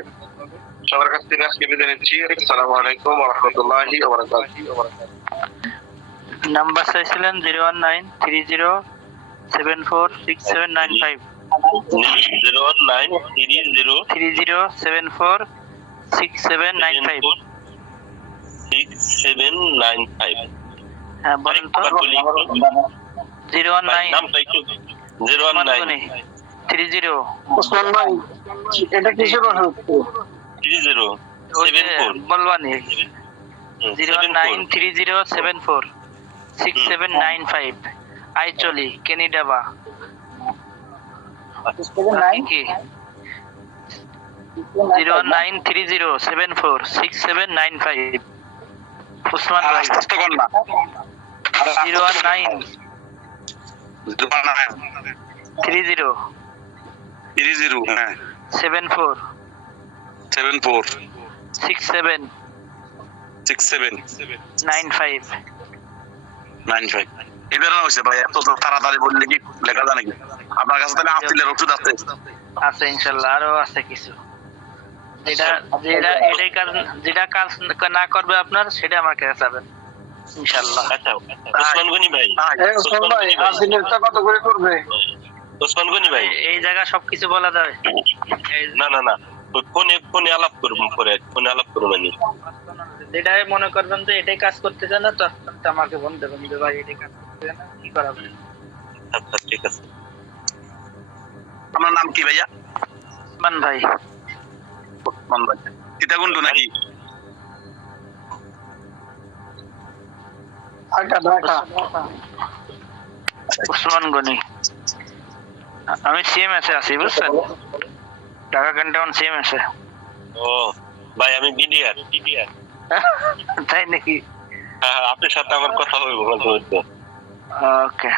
সবার কাছ থেকে আজকে বিদায় নিচ্ছি। আসসালামু আলাইকুম ওয়া রাহমাতুল্লাহি ওয়া বারাকাতুহু। নাম্বার চাইছিলেন 01930746795 01930 30746795 হ্যাঁ বলেন তো। 01930 ওসমান ভাই এটা কিসের ওষুধ? বলবানি 01930746795 আইচলি কেনিডাবা কি 01930746795 উসমান ভাই 01930 হ্যাঁ 74 67 95 এবার হয়েছে ভাই, এত তাড়াতাড়ি বললে কি লেখা যায় নাকি? আপনার কাছে তাহলে আফতিলের ওষুধ আছে? আছে ইনশাআল্লাহ, আরো আছে কিছু। যেটা কাজ না করবে আপনার সেটা আমার কাছে যাবেন ইনশাআল্লাহ। আচ্ছা ওসমান গনি ভাই, ওসমান ভাই আজিনেরটা কত করে করবে? ওসমান গনি ভাই এই জায়গা সবকিছু বলা যায় না ফোনে আলাপ করবো, পরে ফোনে আলাপ করবো মানে যেটাই মনে করবেন যে এটাই কাজ করতে চান না তো আমাকে ফোন দেবেন যে ভাই এটাই কাজ করতে চান না, কি করাবেন। আচ্ছা ঠিক আছে। আপনার নাম কি ভাইয়া? উসমান ভাই। ওসমান ভাই সীতাকুণ্ড নাকি? উসমান গনি। আমি সিএমএস এ আছি বুঝছেন, ঢাকা ক্যান্টনমেন্ট সিএমএস এ। ও ভাই আমি বিডিআর। তাই নাকি? হ্যাঁ আপনার সাথে আমার কথা হবে মাঝে মধ্যে। ওকে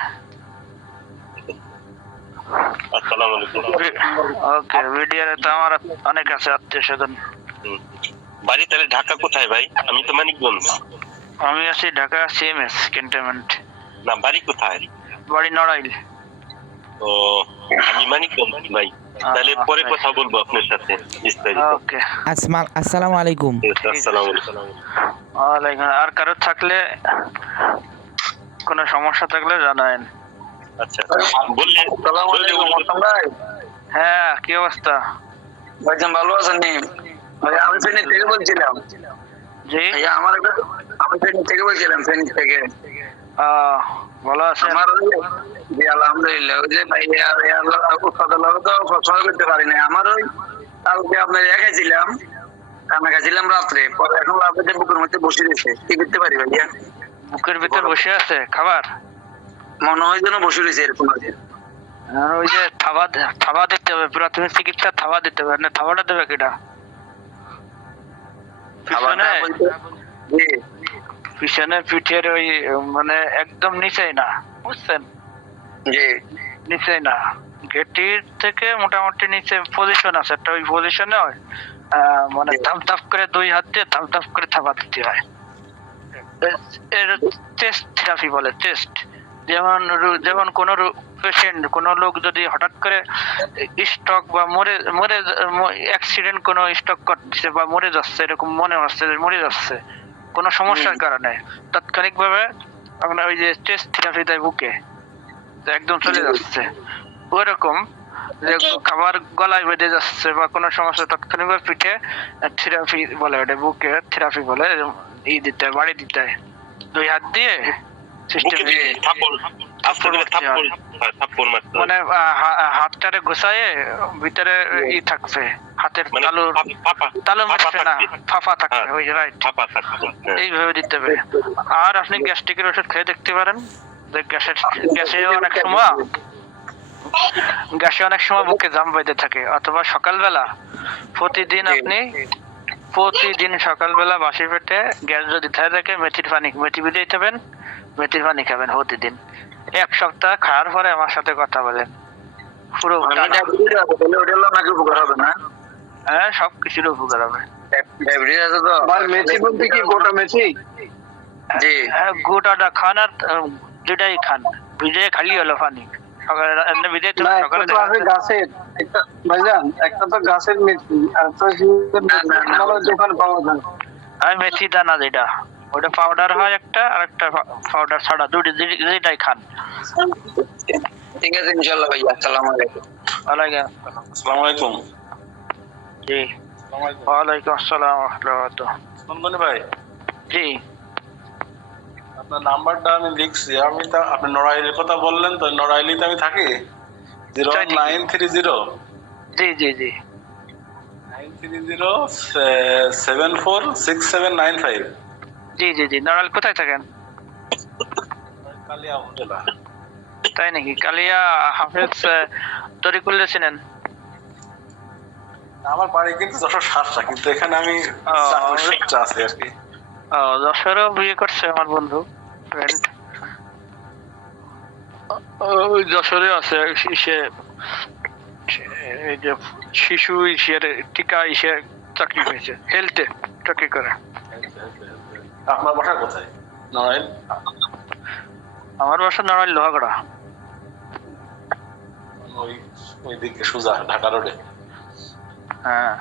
আসসালামু আলাইকুম। ওকে ভিডিওরে তো আমার অনেক আছে আত্মীয় স্বজন। বাড়ি তাহলে ঢাকা কোথায় ভাই? আমি তো মানিকগঞ্জ। আমি আছি ঢাকা সিএমএস ক্যান্টনমেন্ট। না বাড়ি কোথায়? বাড়ি নড়াইল। ও আমি মানিকগঞ্জ ভাই, তাহলে পরে কথা বলবো আপনার সাথে বিস্তারিত। ওকে আসসালামু আলাইকুম। আসসালামু আলাইকুম। ওয়ালাইকুম। আর কারো থাকলে কোনো সমস্যা থাকলে জানায়েন। আচ্ছা বললে হ্যাঁ কি অবস্থা ভাইজান ভালো আছেন নি? ভাই আমি ফেনী থেকে বলছিলাম। জি আমি ফেনী থেকে বলছিলাম, ফেনী থেকে। ভালো আছেন? জি আলহামদুলিল্লাহ। ওই যে ভাই তো পছন্দ করতে পারি না। আমার ওই কালকে আপনার রেখেছিলাম, খানা খাইছিলাম রাত্রে, পরে এখন আপনাদের বুকের মধ্যে বসে রয়েছে। কি করতে পারি ভাইয়া? বুকের ভিতর বসে আছে খাবার? মনে হয় যেন বসে রয়েছে এরকম আছে। ওই যে থাবা দিতে হবে, প্রাথমিক চিকিৎসা থাবা দিতে হবে। না থাবাটা দেবে কিটা? পিছনে পিঠের ওই মানে একদম নিচেই না, বুঝছেন? জি নিচেই না, গেটির থেকে মোটামুটি নিচে পজিশন আছে একটা, ওই পজিশনে মানে থাপ করে দুই হাত দিয়ে থাপ করে থাবা দিতে হয়। এর চেস্ট থেরাপি বলে। চেস্ট যেমন কোন পেশেন্ট, কোন লোক যদি হঠাৎ করে স্ট্রোক বা মরে অ্যাক্সিডেন্ট কোনো স্ট্রোক করছে বা মরে যাচ্ছে, এরকম মনে হচ্ছে মরে যাচ্ছে কোনো সমস্যার কারণে, তাৎক্ষণিক ভাবে আপনার ওই যে চেস্ট থেরাপি দেয় বুকে, একদম চলে যাচ্ছে ওইরকম, যে খাবার গলায় বেঁধে যাচ্ছে বা কোনো সমস্যা, তাৎক্ষণিক ভাবে পিঠে থেরাপি বলে, ওটা বুকে থেরাপি বলে, দিতে হয়, বাড়ি দিতে হয় দুই হাত দিয়ে মানে হাতটারে গোছায় ভিতরে থাকবে, হাতের তালু মারছে না, ফাঁপা থাকবে, ওই রাইট, এইভাবে দিতে হবে। আর আপনি গ্যাস্ট্রিকের ওষুধ খেয়ে দেখতে পারেন, যে গ্যাসে অনেক সময় বুকে জাম বেঁধে থাকে, অথবা সকালবেলা প্রতিদিন সকালবেলা বাসি পেটে গ্যাস যদি থাকে মেথি ভিজিয়ে খাবেন, মেথির পানি খাবেন প্রতিদিন, 1 সপ্তাহ খাওয়ার পরে আমার সাথে কথা বলেন, পুরো হ্যাঁ সবকিছুর উপকার হবে। গোটাটা খান আর দুটাই খান, ভিজে খালি হলো পানি, সকালে এমনি বিদায় তো না, সকালে একটা তো আছে গাছের, একটা ভাইজান, একটা তো গাছের মেথি, আর একটা দোকান পাওয়া যায়। আর মেথি দানা যেটা ওটা পাউডার হয় একটা, আর একটা পাউডার ছাড়া দুটি যেটাই খান। ঠিক আছে ইনশাআল্লাহ ভাই, আসসালামু আলাইকুম। ওয়ালাইকুম আসসালামু আলাইকুম। জি, ওয়ালাইকুম আসসালাম ওয়া রাহমাতুল্লাহ। নন্দনী ভাই, জি আপনার নাম্বারটা আমি লিখছি। আমি তো আপনি নড়াইলের কথা বললেন, তো নড়াইলিতে আমি থাকি। 0930 জি জি জি 746795। জি জি জি নড়াইল কোথায় থাকেন? কালিয়া উপজেলা। তাই নাকি? কালিয়া হাফেজ তরিকুল্লাহ চিনেন? আমার বাড়ি কিন্তু যশোর সাতটা, কিন্তু এখানে আমি চাকরির সূত্রে আছি আর কি। যশোরেও বিয়ে করছে আমার বন্ধু, ফ্রেন্ড। ওই যশোরে আছে সে, এই যে শিশু ইসের টিকা ইসে চাকরি হয়েছে, হেলথে চাকরি করে। আপনার বাসা কোথায়? নড়াইল? আমার বাসা নড়াইল লোহাগড়া। ওই ওই দিকে সোজা ঢাকা রোডে। হ্যাঁ,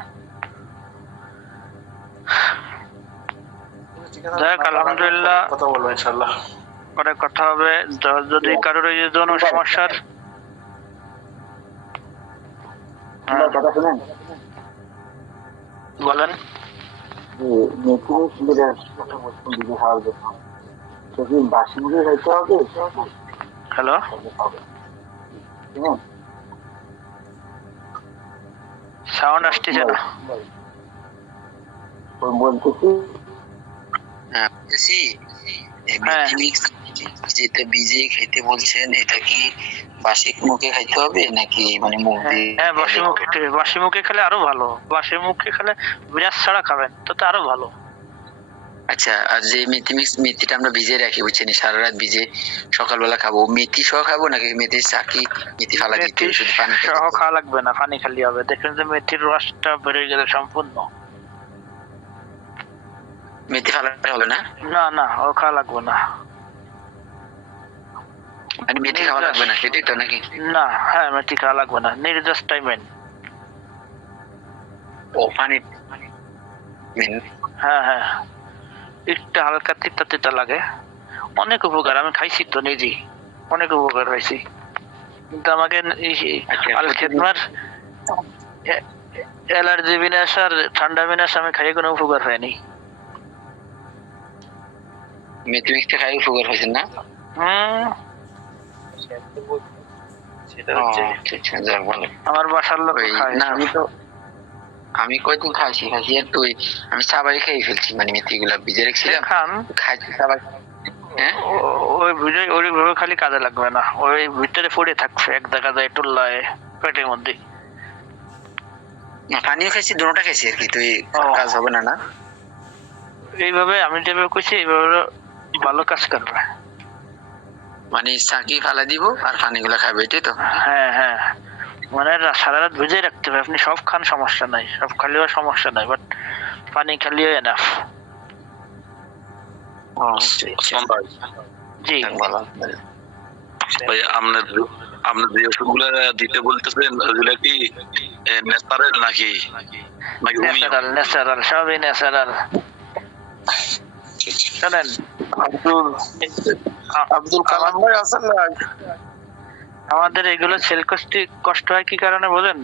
যাক আলহামদুলিল্লাহ, কথা বলবো ইনশাআল্লাহ। পরে কথা হবে। যদি কারোর এই ধরনের সমস্যার কথা শুনেন, বলেন। বাসি মুখে খাইতে হবে। হ্যালো, সাউন্ড আসতেছে না। বলতেছি হ্যাঁ, যেটা ভিজিয়ে খেতে বলছেন, এটা কি বাসি মুখে খাইতে হবে নাকি মানে মুখ দিয়ে? হ্যাঁ, বাসি মুখে খেলে আরো ভালো। বাসি মুখে খেলে বিরাজ ছাড়া খাবেন, তাতে আরো ভালো। আচ্ছা, আর যে মেথিটা আমরা ভিজিয়ে রাখি বুঝছেন, সারা রাত ভিজে সকালবেলা খাবো, মেথি সহ খাবো নাকি মেথির চাকি মেথি ফালা দিতে হবে? শুধু পানি সহ খাওয়া লাগবে না, পানি খালি হবে। দেখবেন যে মেথির রসটা বেড়ে গেলে সম্পূর্ণ। মেথি ফালাতে হবে না? না না, ও খাওয়া লাগবে না। মানে মেথি খাওয়া লাগবে না সেটাই তো নাকি? না, হ্যাঁ, মেথি খাওয়া লাগবে না, নির্দিষ্ট টাইমে। ও পানি, হ্যাঁ হ্যাঁ, একটু হালকা তিতা তিতা লাগে, অনেক উপকার। আমি খাইছি তো নিজেই, অনেক উপকার হয়েছি। কিন্তু আমাকে আল খেদমার অ্যালার্জি বিনাশ আর ঠান্ডা বিনাশ আমি খাইয়ে কোনো উপকার হয়নি। মেথি মিক্সটা খাই উপকার হয়েছে না? আমার বাসার লোক খায় না। আমি কয়দিন খাইছি একটু, আমি সাবাই খেয়ে ফেলছি, মানে মেথি গুলা ভিজে রেখেছিলাম খাইছি সাবাই। হ্যাঁ, ওই ভিজে ওইভাবে খালি কাজে লাগবে না, ওই ভিতরে পড়ে থাকছে এক দেখা যায় টুল্লায় পেটের মধ্যে। পানিও খাইছি, দুটোটা খাইছি আর কি, তুই কাজ হবে না? না, এইভাবে আমি যেভাবে কইছি এইভাবে ভালো কাজ করবে। মানে চাকি ফালা দিব আর পানিগুলা খাবে, এটাই তো? হ্যাঁ হ্যাঁ, মানে সারা রাত ভিজে রাখতে হবে। আপনি সব খান, সমস্যা নাই, সব খালিও সমস্যা নাই, বাট পানি খালিও এনাফ। জি, ভাই, আপনার যে ওষুধগুলো দিতে বলতেছেন ওগুলো কি ন্যাচারাল নাকি? ন্যাচারাল, ন্যাচারাল, সবই ন্যাচারাল। শোনেন, আব্দুল কালাম ভাই আছেন না? আমাদের এগুলো সেল করতে কষ্ট হয় কি কারণে বলেন?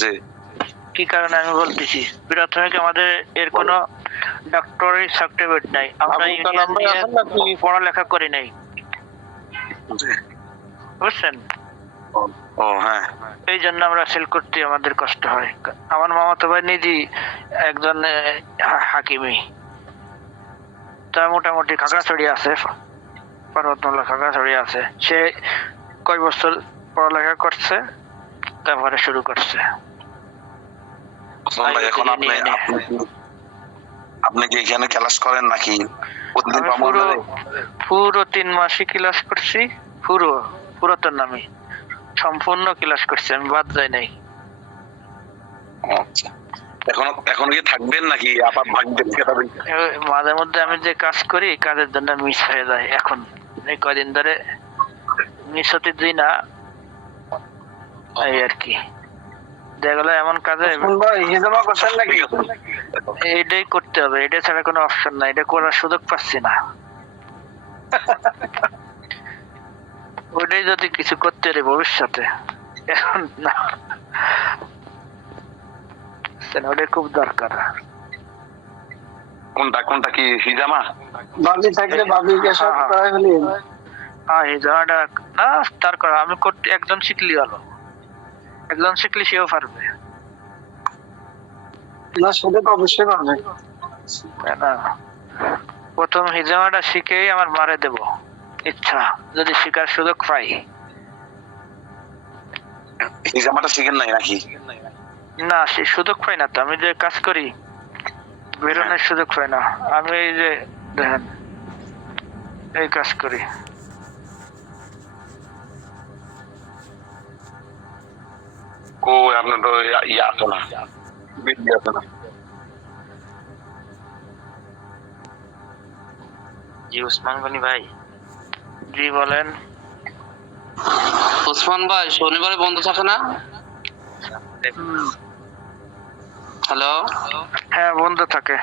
জি, কি কারণে আমি বলতেছি। প্রাথমিক আমাদের এর কোনো ডক্টরি সার্টিফিকেট নাই, আমরা পড়ালেখা করি নাই, বুঝছেন? ও হ্যাঁ, এই জন্য আমরা সেল করতে আমাদের কষ্ট হয়। আমার মামাতো ভাই নিজেই একজন হাকিমি, তার মোটামুটি খাগড়াছড়ি আছে, পর্বতমালা খাগড়াছড়ি আছে। সে কয় বছর পড়ালেখা করছে, তারপরে শুরু করছে। এখন আপনি কি এখানে ক্লাস করেন নাকি? পুরো 3 মাসই ক্লাস করছি, পুরাতন নামে সম্পূর্ণ ক্লাস করছি, আমি বাদ যাই নাই। আচ্ছা, এখন কি থাকবেন নাকি আবার ভাগ্যের? মাঝে মধ্যে আমি যে কাজ করি, কাজের জন্য মিস হয়ে যায়। এখন এই কয়দিন ধরে নিঃসতি দুই না, এই আর কি যেগুলো এমন কাজে ভাই হিজামা করছেন নাকি? এইটাই করতে হবে, এটা ছাড়া কোনো অপশন নাই, এটা করার সুযোগ পাচ্ছি না। ওইটাই যদি কিছু করতে পারি ভবিষ্যতে, এখন না, ওটাই খুব দরকার। কোনটা কি হিজামা? ভাবি থাকলে ভাবিকে সব করাই ফেলি। হ্যাঁ হিজামাটা না তার করা, আমি করতে একজন শিখলি হলো, একজন শিখলে সেও পারবে না, শুধু তো অবশ্যই পারবে। তাই না? প্রথম হিজামাটা শিখেই আমার মারে দেব ইচ্ছা, যদি শিখার সুযোগ পাই। হিজামাটা শিখেন নাই নাকি? না সে সুযোগ পাই না তো, আমি যে কাজ করি বেরোনোর সুযোগ পাই না। আমি এই যে দেখেন এই কাজ করি, ও আপনার তো ইয়ে আসো না, বিদ্যা আসো না। জি উসমান গনি ভাই। জি বলেন। ওসমান ভাই শনিবারে বন্ধ থাকে না? হ্যালো, হ্যাঁ বন্ধ থাকে।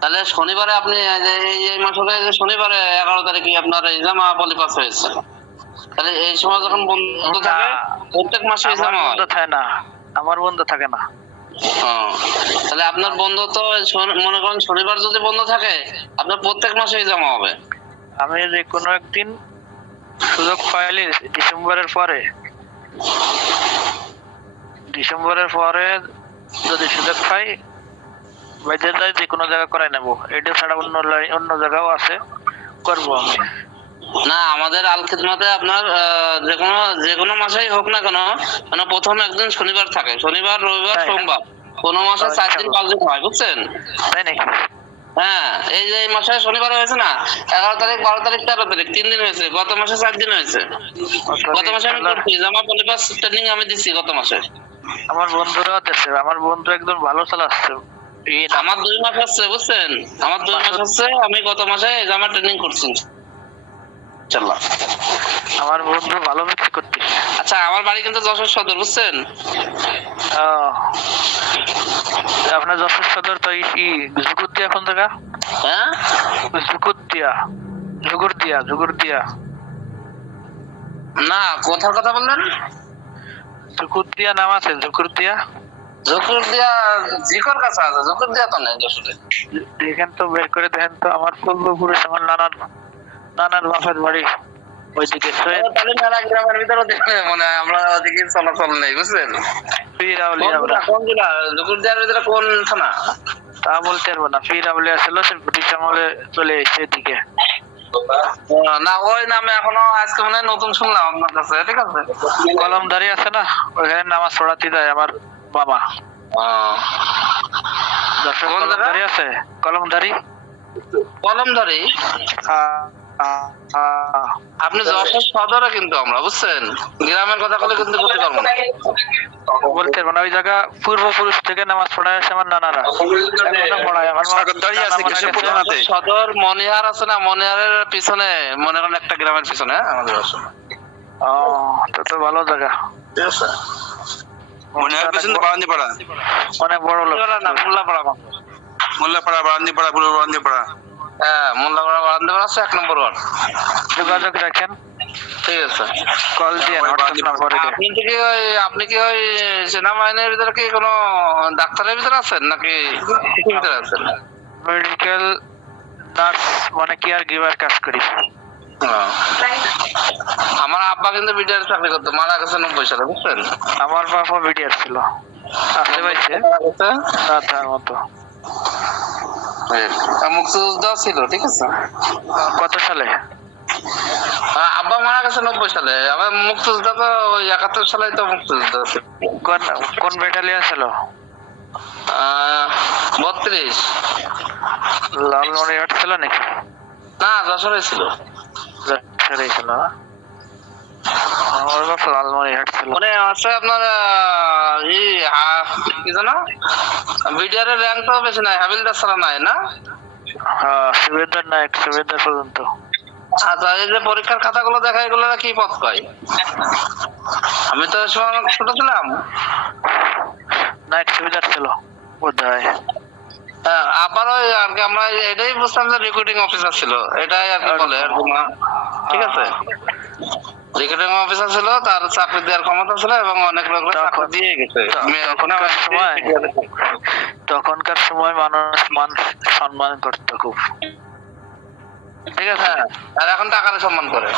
তাহলে শনিবারে আপনি এই মাসে শনিবারে 11 তারিখে আপনার ইজামা পলিপাস হয়েছে, তাহলে এই সময় যখন বন্ধ থাকে প্রত্যেক মাসে আমার ইজামা বন্ধ থাকে না, আমার বন্ধ থাকে না। তাহলে আপনার বন্ধ তো মনে করেন শনিবার যদি বন্ধ থাকে আপনার প্রত্যেক মাসে ইজামা হবে। আমি যে কোনো একদিন সুযোগ পাইলে ডিসেম্বরের পরে যদি সুযোগ পাই বাইরে যাই, যে কোনো জায়গা করাই নেবো। এটা ছাড়া অন্য জায়গাও আছে, করবো আমি। না আমাদের আল খিদমাতে আপনার যে কোনো মাসেই হোক না কেন, মানে প্রথম একদিন শনিবার থাকে, শনিবার রবিবার সোমবার, কোনো মাসে 4 দিন 5 দিন হয়, বুঝছেন? তাই নাকি? হ্যাঁ, এই যে এই মাসে শনিবার হয়েছে না, 11 তারিখ 12 তারিখ 13 তারিখ 3 দিন হয়েছে, গত মাসে 4 দিন হয়েছে। গত মাসে আমি করছি জামা পলিপাস ট্রেনিং আমি দিচ্ছি গত মাসে। আমার বন্ধুরাও দেশে, আমার বন্ধু একদম ভালো চালাচ্ছে। আমার 2 মাস হচ্ছে, বুঝছেন, আমার 2 মাস হচ্ছে, আমি গত মাসে জামা ট্রেনিং করছি ইনশাআল্লাহ। আমার বন্ধু ভালো বিক্রি করতে। আচ্ছা, আমার বাড়ি কিন্তু যশোর সদর, বুঝছেন? আপনার যশোর সদর তো ঝুকুরদিয়া কোন জায়গা? হ্যাঁ ঝুকুরদিয়া না, কোথার কথা বললেন? ঝুকুরদিয়া নাম আছে, ঝুকুরদিয়া জিকর কাছে আছে, ঝুকুরদিয়া তো নেই যশোরে। দেখেন তো, বের করে দেখেন তো, আমার পূর্বপুরুষ আমার নানার বাপের বাড়ি ওইদিকে। তাহলে মেলা গ্রামের ভিতরে দেখবে মনে হয় আমরা ওদিকে চলাচল নেই, বুঝছেন? কোন জেলা? ঝুকুরদিয়ার ভিতরে কোন থানা? তা বলতে পারবো না, পীর আউলিয়া ছিল, সে ব্রিটিশ আমলে চলে এসেছে এদিকে। না ওই নামে এখনো আজকে মনে হয় নতুন শুনলাম আপনার কাছে, ঠিক আছে? কলমদারি আছে না, ওইখানে নামাজ পড়াতে যায় আমার বাবা। কলমদারি আছে, কলমদারি। আপনি যশোর সদরে কিন্তু আমরা, বুঝছেন, গ্রামের কথা বলে কিন্তু করতে পারবো না, বলতে পারবো না। ওই জায়গা পূর্বপুরুষ থেকে নামাজ পড়ায় আসে আমার নানারা, পড়ায় আমার সদর মনিহার আছে না, মনিহারের পিছনে মনে করেন একটা গ্রামের পিছনে আমাদের বাসা। তো ভালো জায়গা, ঠিক আছে? মনিহার পিছনে বারান্দিপাড়া, অনেক বড় লোক। না, মোল্লাপাড়া, বারান্দিপাড়া, পুরো বারান্দিপাড়া। হ্যাঁ, মোল্লাপাড়া বারান্দিপাড়া আছে 1 নম্বর ওয়ার্ড। যোগাযোগ রাখেন, ঠিক আছে? কল দিয়ে। আপনি কি ওই সেনাবাহিনীর ভিতরে কি কোনো ডাক্তারের ভিতরে আছেন নাকি ভিতরে আছেন? মেডিকেল নার্স, মানে কেয়ার গিভার কাজ করি। আমার আব্বা কিন্তু বিডিআর চাকরি করতো, মারা গেছে 90 সালে, বুঝছেন? আমার বাবা বিডিআর ছিল, আসতে পাইছে তার মতো। মুক্তিযোদ্ধা ছিল, ঠিক আছে? কত সালে? আব্বা মারা গেছে 90 সালে, আবার মুক্তিযোদ্ধা তো ওই 71 সালে তো মুক্তিযোদ্ধা ছিল। কোন ব্যাটালিয়ন ছিল? 32। লালমনিরহাট ছিল নাকি? না, যশোরে ছিল। যশোরে ছিল না, আমার বাবা লালমনিরহাট ছিল। মানে আছে আপনার কি জানো, বিডিআর এর র্যাঙ্ক তো বেশি নাই, হাবিলদার ছাড়া নাই না? হ্যাঁ, সুবেদার নায়ক, সুবেদার পর্যন্ত। আচ্ছা, এই যে পরীক্ষার খাতাগুলো দেখা, এগুলো কি পথ কয়? আমি তো ওই সময় অনেক ছোট ছিলাম। নাইট সুবিধা ছিল বোধ হয়। হ্যাঁ, আবার ওই আর কি আমরা এটাই বুঝতাম যে রিক্রুটিং অফিসার ছিল, এটাই আর কি বলে আর কি না। ঠিক আছে, রিক্রুটিং অফিসার ছিল, তার চাকরি দেওয়ার ক্ষমতা ছিল এবং অনেক লোক চাকরি দিয়ে গেছে। তখনকার সময় মানুষ মান সম্মান করতো খুব, ঠিক আছে। হ্যাঁ, আর এখন টাকারে সম্মান করে।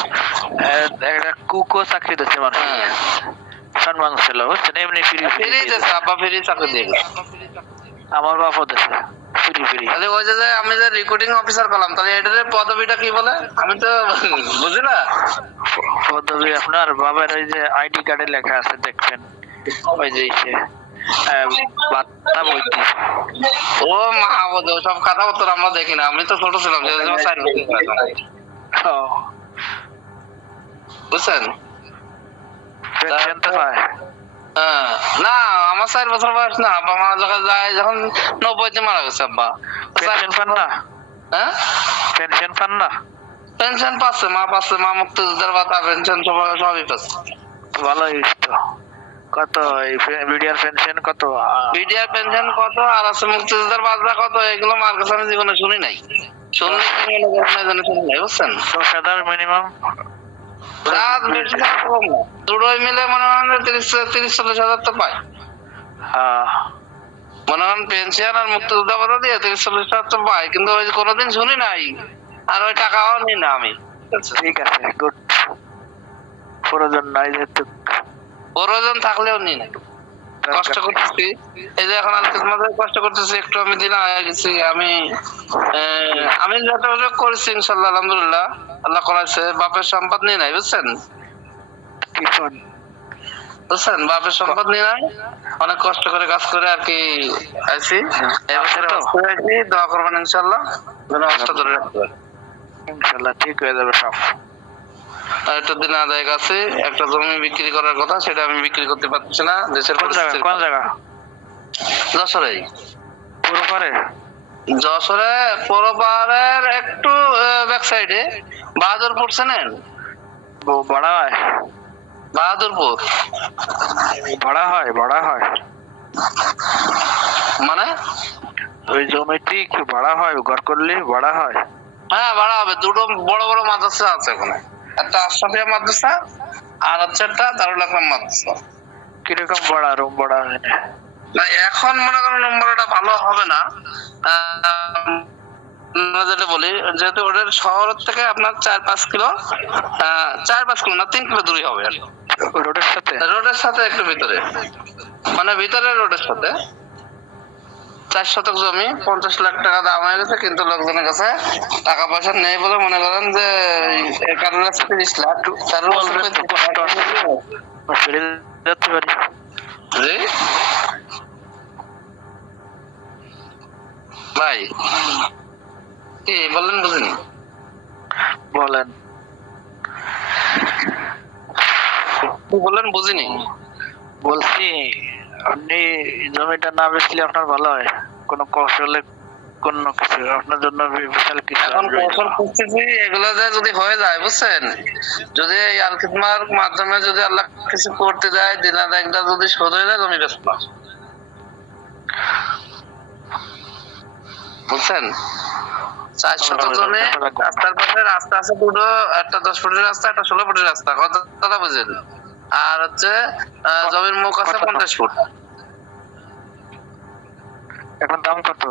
একটা কুকো চাকরি দিচ্ছে মানুষ, সম্মান ছিল বুঝছেন, এমনি ফ্রি ফ্রি দিয়েছে, আব্বা ফ্রি চাকরি দিয়ে গেছে। আমার বাপও দিচ্ছে ফ্রি ফ্রি। তাহলে ওই যে আমি যে রিক্রুটিং অফিসার করলাম, তাহলে এটার পদবিটা কি বলে আমি তো বুঝি না। পদবি আপনার বাবার ওই যে আইডি কার্ডে লেখা আছে দেখবেন, ওই যে বার্তা বইটি। ও মা, সব কথাবার্তা আমরা দেখি না, আমি তো ছোট ছিলাম, বুঝছেন। পেনশন তো পায় না, আমার 4 বছর বয়স না, আব্বা মারা যখন যায়, যখন 90-তে মারা গেছে আব্বা। পেনশন পান না? হ্যাঁ, পেনশন পান না? পেনশন পাচ্ছে, মা মুক্তিযোদ্ধার ভাতা পেনশন সবই পাচ্ছে। ভালোই তো। কত বিডিআর পেনশন কত? বিডিআর পেনশন কত আর আছে মুক্তিযোদ্ধার ভাতা কত, এগুলো মার কাছে আমি জীবনে শুনি নাই। শুনলে কি মনে করেন শুনি নাই, বুঝছেন। 10,000 মিনিমাম, দুটোই মিলে মনে হয় 30-40 হাজার তো পায়। মনে হন পেনশন আর মুক্তিযোদ্ধা ভাতা দিয়ে 30-40 হাজার তো পায়, কিন্তু ওই কোনোদিন শুনি নাই, আর ওই টাকাও নি না আমি। ঠিক আছে, গুড। প্রয়োজন নাই যেহেতু, প্রয়োজন থাকলেও নি নাই। কষ্ট করতেছি, এই যে এখন আজকে তোমাদের কষ্ট করতেছি, একটু আমি দিন আগে গেছি। আমি যতটুকু করেছি ইনশাল্লাহ আলহামদুলিল্লাহ, আল্লাহ করাইছে। বাপের সম্পদ নিয়ে নাই, বুঝছেন, বাপের সম্পদ নিয়ে নাই, অনেক কষ্ট করে কাজ করে আর কি আইছি। দোয়া করবেন ইনশাল্লাহ, যেন কষ্ট ধরে রাখতে পারে। ইনশাল্লাহ ঠিক হয়ে যাবে সব। একটা দিন আদায় আছে, একটা জমি বিক্রি করার কথা, সেটা আমি বিক্রি করতে পারছি না। দেশের কোন জায়গা? যশোরে। পুরোপারে? যশোরে পুরোপারের একটু ব্যাক সাইডে, বাহাদুরপুর চেনেন? ভাড়া হয়? বাহাদুরপুর ভাড়া হয় মানে ওই জমিটি কি ভাড়া হয়? ঘর করলে ভাড়া হয়? হ্যাঁ, ভাড়া হবে। দুটো বড় বড় মাদ্রাসা আছে ওখানে, একটা আশরাফিয়া মাদ্রাসা আর হচ্ছে একটা দারুল আকরাম মাদ্রাসা। কিরকম ভাড়া, রুম ভাড়া? না, এখন মনে করেন নম্বরটা ভালো হবে না, যেটা বলি, যেহেতু ওদের শহর থেকে আপনার 4-5 কিলো, 4-5 কিলো না 3 কিলো দূরে হবে। রোডের সাথে একটু ভিতরে, মানে ভিতরে রোডের সাথে। 4 শতক জমি, 50 লাখ টাকা দাম হয়ে গেছে, কিন্তু লোকজনের কাছে টাকা পয়সা নেই বলে মনে করেন যে 11,30 লাখ। ভাই কি বললেন বুঝিনি? বলেন বুঝিনি। বলছি আপনি জমিটা না বেচলে আপনার ভালো হয়, কোন কৌশলে কোনো কিছু আপনার জন্য বিশাল কিছু। এখন কৌশল করতেছি, এগুলো যদি হয়ে যায়, বুঝছেন, যদি এই আল খিদমার মাধ্যমে যদি আল্লাহ কিছু করতে যায়, দিনা একটা যদি শোধ হয়ে যায়, জমি বেচব না, বুঝছেন। 4 শতক জমি, রাস্তার পাশে রাস্তা আছে দুটো, একটা 10 ফুটের রাস্তা, একটা 16 ফুটের রাস্তা, কতটা বুঝেন। আর হচ্ছে জমির মুখ আছে 50 ফুট। এখন দাম কত?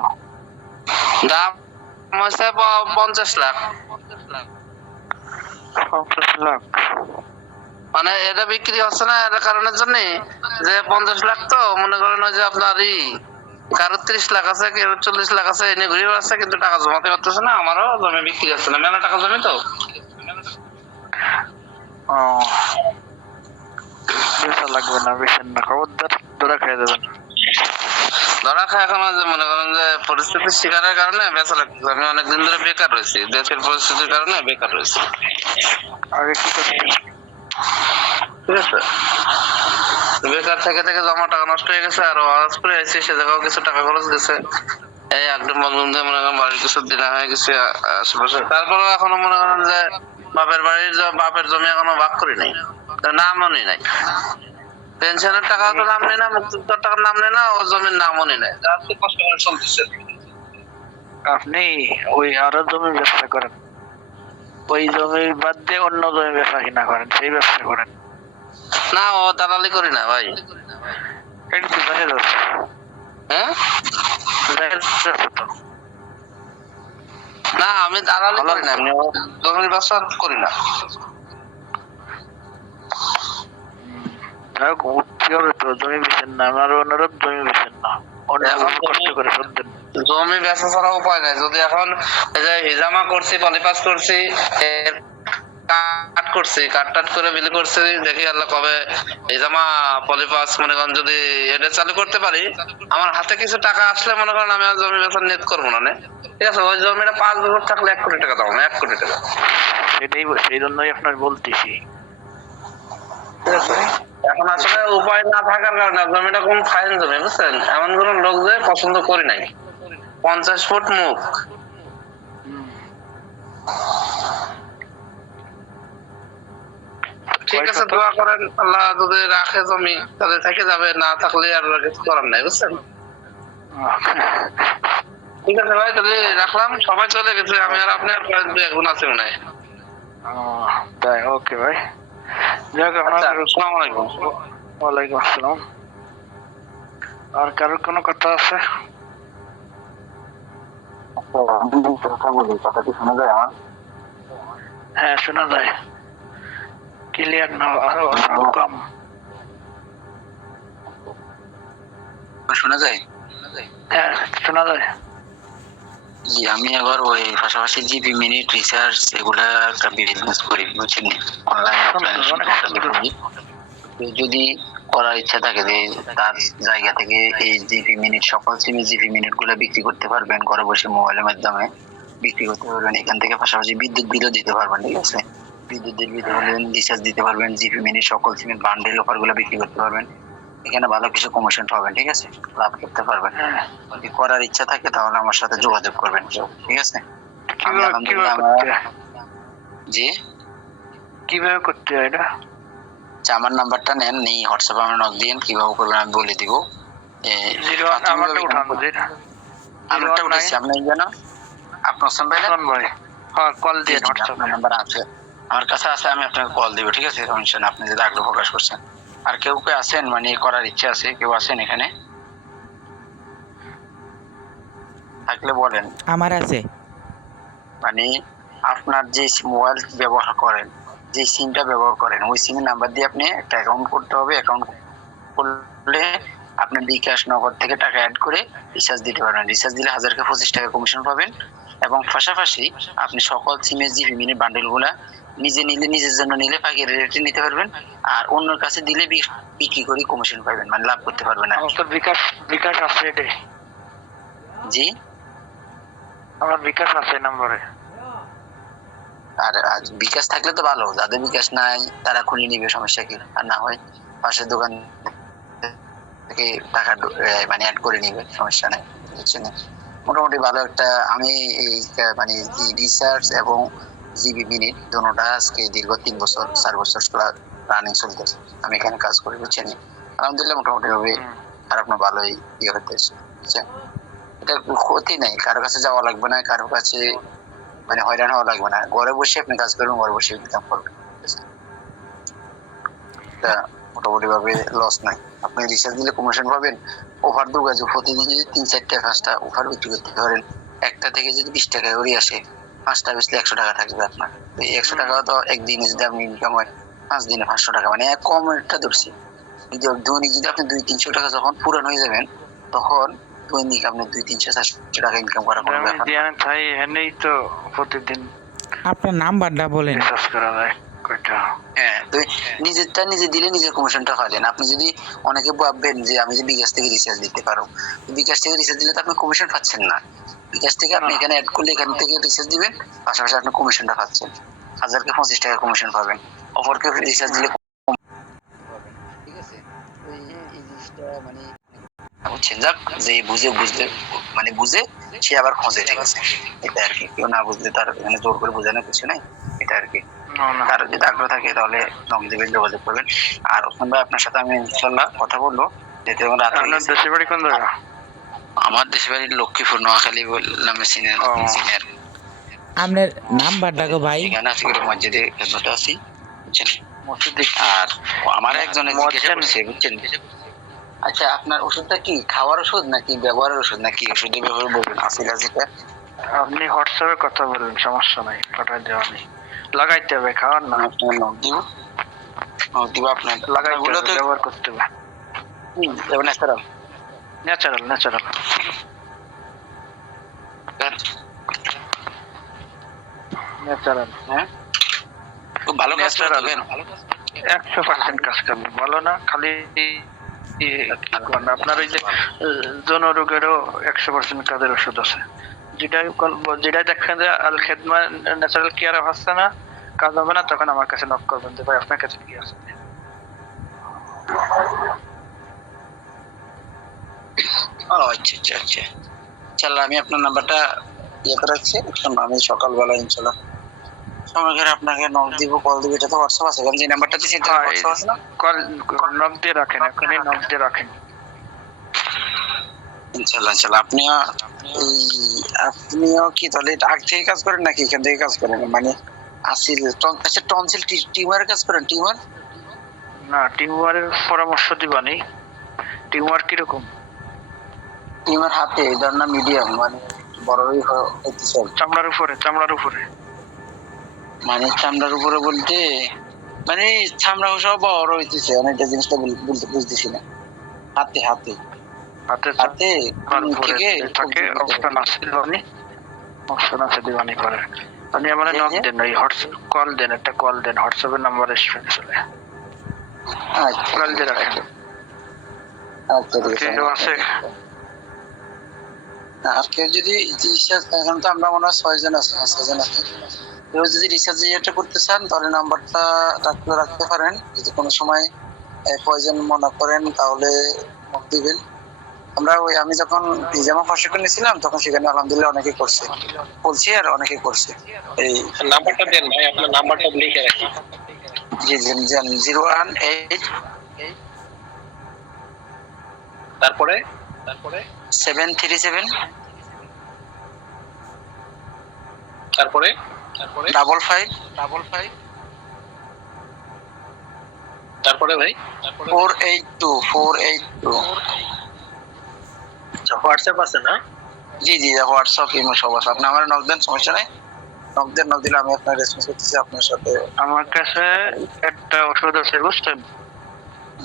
দাম হচ্ছে 50 লাখ। 50 লাখ মানে এটা বিক্রি হচ্ছে না এটা কারণের জন্য যে 50 লাখ তো মনে করেন যে আপনার কারো 30 লাখ আছে, কেউ 40 লাখ আছে, এনে ঘুরে বেড়াচ্ছে, কিন্তু টাকা জমাতে পারতেছে না। আমারও জমি বিক্রি হচ্ছে না, মেলা টাকা জমি তো। লাগবে না, বেশন না, খবরদার ধরা খেয়ে দেবেন। ধরা খায় এখন মনে করেন যে পরিস্থিতির শিকারের কারণে বেচা লাগতেছে। আমি অনেকদিন ধরে বেকার রয়েছি, দেশের পরিস্থিতির কারণে বেকার রয়েছি। আগে কি করতেন? ঠিক আছে, বেকার থেকে থেকে জমা টাকা নষ্ট হয়ে গেছে, আর ওয়াজ করে আইসি, সে জায়গাও কিছু টাকা খরচ গেছে। এই একদম বন্ধু মনে করেন বাড়ির কিছু দিনা হয়ে গেছে আশেপাশে। তারপরে এখনো মনে করেন যে বাপের জমি এখনো ভাগ করি নাই, তো নামও নি নাই। পেনশনের টাকা তো নাম নেই না, মুক্তিযোদ্ধার টাকার নাম নেই না, ও জমির নামও নেই নাই। আপনি কষ্ট করে চলতেছে। আপনি ওই আরো জমি ব্যবসা করেন, ওই জমি বাদ দিয়ে অন্য জমি ব্যবসা কিনা করেন, সেই ব্যবসা করেন। না, ও দালালি করি না ভাই। এটা তো জাহেজ আছে। হ্যাঁ, জাহেজ আছে তো। না আমি দালালি করি না, আমি জমির ব্যবসা করি না। যাই হোক, উঠতে হবে তো, জমি বেচেন না, আমার অনুরোধ জমি বেচেন না, অন্য কষ্ট করে সব দেন। জমি বেচা ছাড়া উপায় নাই। যদি এখন এই যে হিজামা করছি, পলিপাস করছি, কাট করছি, কাট করে বিলি করছি, দেখি আল্লাহ কবে হিজামা পলিপাস মনে করেন যদি এটা চালু করতে পারি, আমার হাতে কিছু টাকা আসলে মনে করেন আমি আর জমি বেচার নিয়ত করবো না। ঠিক আছে, ওই জমিটা 5 বছর থাকলে 1 কোটি টাকা দাও না, 1 কোটি টাকা। সেটাই, সেই জন্যই আপনার বলতেছি। এখন আসলে উপায় না থাকার কারণে জমিটা কোন ফাইন জমি বুঝছেন, এমন কোন লোক যে পছন্দ করি নাই। 50 ফুট মুখ। ঠিক আছে, দোয়া করেন আল্লাহ যদি রাখে জমি তাহলে থেকে যাবে, না থাকলে আর কিছু করার নাই বুঝছেন। ঠিক আছে ভাই, তাহলে রাখলাম। সবাই চলে গেছে, আমি আর আপনি আর এখন আছে মনে হয়। তাই, ওকে ভাই। যাক, আসসালামু আলাইকুম। ওয়ালাইকুম আসসালাম। আর কারোর কোনো কথা আছে? কথাটি শোনা যায় আমার? হ্যাঁ, শোনা যায়, ক্লিয়ার না, আরো কম শোনা যায়? হ্যাঁ, শোনা যায়। জি, আমি আবার ওই পাশাপাশি জিপি মিনিট রিসার্চ এগুলা একটা বিজনেস করি বুঝছেন, অনলাইন অফলাইন যদি করার ইচ্ছা থাকে যে তার জায়গা থেকে এই জিপি মিনিট, সকল সিমে জিপি মিনিট গুলা বিক্রি করতে পারবেন, ঘরে বসে মোবাইলের মাধ্যমে বিক্রি করতে পারবেন। এখান থেকে পাশাপাশি বিদ্যুৎ বিলও দিতে পারবেন। ঠিক আছে, বিদ্যুৎ বিল দিতে পারবেন, রিচার্জ দিতে পারবেন, জিপি মিনিট সকল সিমের বান্ডেল অফার গুলা বিক্রি করতে পারবেন। এখানে ভালো কিছু কমিশন পাবেন, ঠিক আছে, লাভ করতে পারবেন। যদি করার ইচ্ছা থাকে তাহলে আমার সাথে যোগাযোগ করবেন, ঠিক আছে। জি, কিভাবে করতে হয় এটা? আমার নাম্বারটা নেন, নেই হোয়াটসঅ্যাপে আমার নক দিন, কিভাবে করবেন আমি বলে দিব। আমারটা উঠান, আমারটা উঠেছি, আপনি জানো আপনার ভাই, হ্যাঁ, কল দিয়ে হোয়াটসঅ্যাপ নাম্বার আছে আমার কাছে আছে, আমি আপনাকে কল দিব, ঠিক আছে। সমস্যা না, আপনি যদি আগ্রহ প্রকাশ করছেন। আর কেউ কেউ আছেন মানে করার ইচ্ছা আছে, কেউ আছেন এখানে থাকলে বলেন। আমার আছে। মানে আপনার যে মোবাইল ব্যবহার করেন, যে সিমটা ব্যবহার করেন, ওই সিমের নাম্বার দিয়ে আপনি একটা অ্যাকাউন্ট করতে হবে। অ্যাকাউন্ট করলে আপনি বিকাশ নগদ থেকে টাকা অ্যাড করে রিচার্জ দিতে পারবেন। রিচার্জ দিলে 1000কে 25 টাকা কমিশন পাবেন। এবং পাশাপাশি আপনি সকল সিমের জিবি মিনিট বান্ডেলগুলা নিজে নিলে, নিজের জন্য নিলে পাইকারি রেটে নিতে পারবেন, আর অন্যের কাছে দিলে বিক্রি করে কমিশন পাবেন, মানে লাভ করতে পারবেন। বিকাশ আছে এটাই? জি, আমার বিকাশ আছে নম্বরে। আর বিকাশ থাকলে তো ভালো, যাদের বিকাশ নাই তারা খুলে নিবে, সমস্যা কি। আর না হয় পাশের দোকান থেকে টাকা মানে অ্যাড করে নিবে, সমস্যা নাই, বুঝছেন। মোটামুটি ভালো একটা, আমি এই মানে রিসার্চ এবং জিবি মিনিট দুটোটা আজকে দীর্ঘ 3 বছর 4 বছর রানিং চলতেছে, আমি এখানে কাজ করি, বুঝছেন। আলহামদুলিল্লাহ মোটামুটি ভাবে আর আপনার ভালোই ইয়ে হতেছে, বুঝছেন। এটা ক্ষতি নেই, কারো কাছে যাওয়া লাগবে না, কারো কাছে মানে হয়রান হওয়া লাগবে না। ঘরে বসে আপনি কাজ করবেন, ঘরে বসে ইনকাম করবেন, এটা মোটামুটি ভাবে লস নাই। আপনি রিচার্জ দিলে কমিশন পাবেন। অফার দুর্গা প্রতিদিন যদি 3-4টা 5টা অফার বিক্রি করতে পারেন, একটা থেকে যদি 20 টাকা করে আসে, 5টা বেচলে 100 টাকা থাকবে আপনার। এই 100 টাকা তো একদিনে যদি আপনি ইনকাম হয় 5 দিনে 500 টাকা, মানে কম একটা ধরছি। দৈনিক যদি আপনি 200-300 টাকা যখন পুরান হয়ে যাবেন, তখন দৈনিক আপনি 200-300-400 টাকা ইনকাম করা কোনো ব্যাপার না। ভাই এনেই তো প্রতিদিন আপনার নাম্বারটা বলেন। রিচার্জ করা যায় কয়টা? হ্যাঁ, নিজেরটা নিজে দিলে নিজের কমিশনটা পাবেন। আপনি যদি অনেকে ভাববেন যে আমি যে বিকাশ থেকে রিচার্জ দিতে পারো, বিকাশ থেকে রিচার্জ দিলে তো আপনি কমিশন পাচ্ছেন না। বিকাশ থেকে আপনি এখানে অ্যাড করলে এখান থেকে রিচার্জ দিবেন, পাশাপাশি আপনি কমিশনটা পাচ্ছেন। 1000কে 25 টাকা কমিশন পাবেন। অপরকে রিচার্জ দিলে, ঠিক আছে। এই জিনিসটা মানে বুঝছেন, যাক যে বুঝলে মানে বুঝে সে আবার খোঁজে, ঠিক আছে। এটা আর কি, কেউ না বুঝলে তার এখানে জোর করে বোঝানোর কিছু নাই, এটা আর কি। কারো যদি আগ্রহ থাকে তাহলে নক দিবেন, যোগাযোগ করবেন। আর ওখান ভাই আপনার সাথে আমি ইনশাল্লাহ কথা বলবো, যেহেতু আমার রাত হয়ে গেছে। দেশের বাড়ি কোন জায়গা? আমার দেশের বাড়ি লক্ষ্মীপুর, নোয়াখালী নামে সিনিয়র। আপনার নাম্বারটা গো ভাই? এখানে আজকে মসজিদে খেদমতে আছি, বুঝছেন। আর আমার একজনে জিজ্ঞাসা করছে, বুঝছেন। আচ্ছা, আপনার ওষুধটা কি খাওয়ার ওষুধ নাকি ব্যবহারের ওষুধ নাকি ওষুধের ব্যবহার বলবেন? আসিল যেটা আপনি হোয়াটসঅ্যাপে কথা বলবেন, সমস্যা নাই, পাঠাই দেওয়া নেই। লাগাইতে হবে, খাওয়ার না। আপনার নক দিব আপনার লাগাইতে গুলো হবে, তো ব্যবহার করতে হবে। Natural natural natural. ন্যাচারাল, হ্যাঁ, খুব ভালো কাজ করবেন। 100% কাজ করবে, ভালো না খালি আপনার ওই যে যৌন রোগেরও 100% কাজের ওষুধ আছে। যেটা দেখেন যে আল খেদমা ন্যাচারাল কেয়ারে হচ্ছে না, কাজ হবে না, তখন আমার কাছে নক করবেন যে ভাই আপনার কাছে কি আছে। আচ্ছা আচ্ছা আচ্ছা, ইনশাল্লাহ আমি আপনার নাম্বারটা ইয়ে করে রাখছি। আমি সকালবেলা ইনশাল্লাহ সময় করে আপনাকে নক দিব, কল দিব। এটা তো হোয়াটসঅ্যাপ আছে, যে নাম্বারটা দিচ্ছি এটা হোয়াটসঅ্যাপ আছে না? কল নক দিয়ে রাখেন, এখনই নক দিয়ে রাখেন। ইনশাল্লাহ ইনশাল্লাহ। আপনিও কি তাহলে আগ থেকে কাজ করেন নাকি এখান থেকে কাজ করেন? মানে আসিল আচ্ছা, টনসিল টিউমারের কাজ করেন? টিউমার না, টিউমারের পরামর্শ দিবানি। টিউমার কিরকম? টিউমার হাতে, ধর না মিডিয়াম, মানে বড়ই হইতেছে। চামড়ার উপরে? চামড়ার উপরে মানে চামড়ার উপরে বলতে মানে চামড়া সব বড় হইতেছে, মানে এটা জিনিসটা বলতে বুঝতেছি না। হাতে হাতে হাতে হাতে থাকে, অপশন আছে দিবানি, অপশন আছে দিবানি করে। আপনি আমার নক দেন, ওই হোয়াটসঅ্যাপ কল দেন, একটা কল দেন, হোয়াটসঅ্যাপের নাম্বার এসে চলে। আচ্ছা, কল দিয়ে রাখেন। আচ্ছা ঠিক আছে। আজকে যদি রিচার্জ, এখন তো আমরা মনে হয় 6 জন আছি, 6 জন আছি। কেউ যদি রিচার্জ ইয়েটা করতে চান তাহলে নাম্বারটা রাখতে পারেন। যদি কোনো সময় প্রয়োজন মনে করেন তাহলে নক দিবেন। আমি যখন পিজামা প্রশিক্ষণ নিয়েছিলাম তখন সেখানে আলহামদুলিল্লাহ অনেকে করছে, বলছি আর অনেকে করছে। এই নাম্বারটা দেন ভাই, আপনার নাম্বারটা লিখে রাখি। জি জি 018 তারপরে 737 তারপরে 55 তারপরে ভাই 482 হোয়াটসঅ্যাপ আছে না? জি জি, হোয়াটসঅ্যাপ ইমো সব আছে। আপনি আমার নক দেন, সমস্যা নাই। নক দিলে আমি আপনার রেসপন্স করতেছি আপনার সাথে। আমার কাছে একটা ওষুধ আছে, বুঝছেন।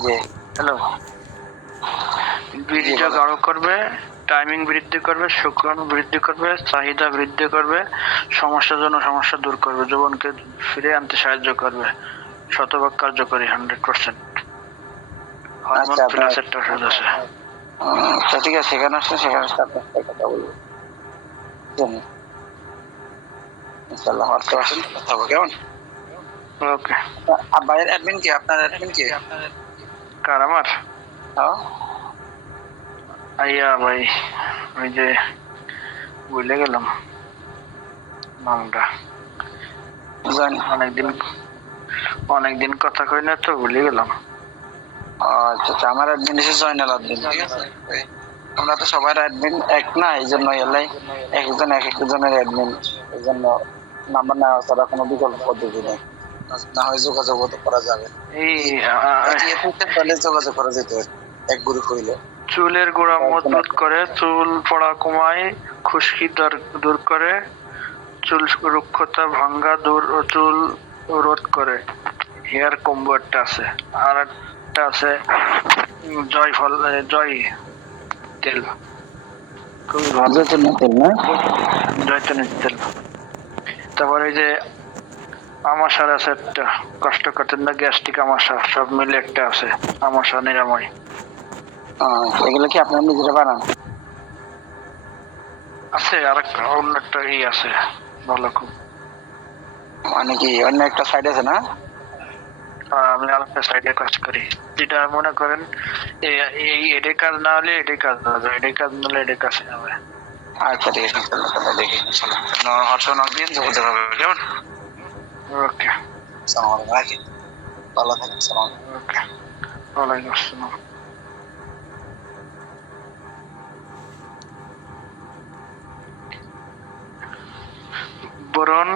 জি হ্যালো, বীর্য গাঢ় করবে, টাইমিং বৃদ্ধি করবে, শুক্রাণু বৃদ্ধি করবে, চাহিদা বৃদ্ধি করবে, সমস্যা দূর করবে, যৌবনকে ফিরে আনতে সাহায্য করবে, শতভাগ কার্যকরী, 100%। হরমোন প্লাস একটা ওষুধ আছে। আচ্ছা ঠিক আছে, সেখানে আসলে আপনার সাথে কথা বলবো। ইনশাআল্লাহ হোয়াটসঅ্যাপ আসেন, কথা হবে, কেমন? ওকে। ভাইয়ের অ্যাডমিন কি? আপনার অ্যাডমিন কি? কার? আমার? হ্যাঁ আইয়া ভাই, ওই যে ভুলে গেলাম নামটা। অনেকদিন কথা কই না তো, ভুলে গেলাম। আচ্ছা আচ্ছা, আমার অ্যাডমিন এসে জয়নাল আব্দিন, ঠিক আছে। আমরা তো সবার অ্যাডমিন এক না, এই জন্য একজন একজনের অ্যাডমিন, এই জন্য নাম্বার নেওয়া ছাড়া কোনো বিকল্প পদ্ধতি নেই। না হয় যোগাযোগ করা যাবে, তাহলে যোগাযোগ করা যেত এক গ্রুপ হইলে। চুলের গোড়া মজবুত করে, চুল পড়া কমায়, খুশকি দূর করে, চুল রুক্ষতা ভাঙ্গা চুল রোধ করে। হেয়ার কম্বো একটা আছে, আর একটা আছে জয় তেল, খুবই ভালো জয়তনের তেল। তারপরে এই যে আমাশার আছে একটা, কষ্ট করতেন না, গ্যাস্ট্রিক আমাশা, সব মিলে একটা আছে আমাশা নিরাময়। এগুলো কি আপনারা নিজেরা বানান? আছে আরেকটা, অন্য একটা আছে ভালো খুব। মানে কি অন্য একটা সাইড আছে না? আমি আরেকটা সাইডে কাজ করি, যেটা মনে করেন এটাই কাজ না হলে এটাই কাজ না হবে, এটাই কাজ না হলে এটাই কাজ না হবে। আচ্ছা ঠিক আছে, দেখি হোয়াটসঅ্যাপ নক দিন, যোগাযোগ হবে, কেমন? ওকে। রাখি, ভালো থাকেন, সালাম। ওকে, ওয়ালাইকুম আসসালাম। বরণ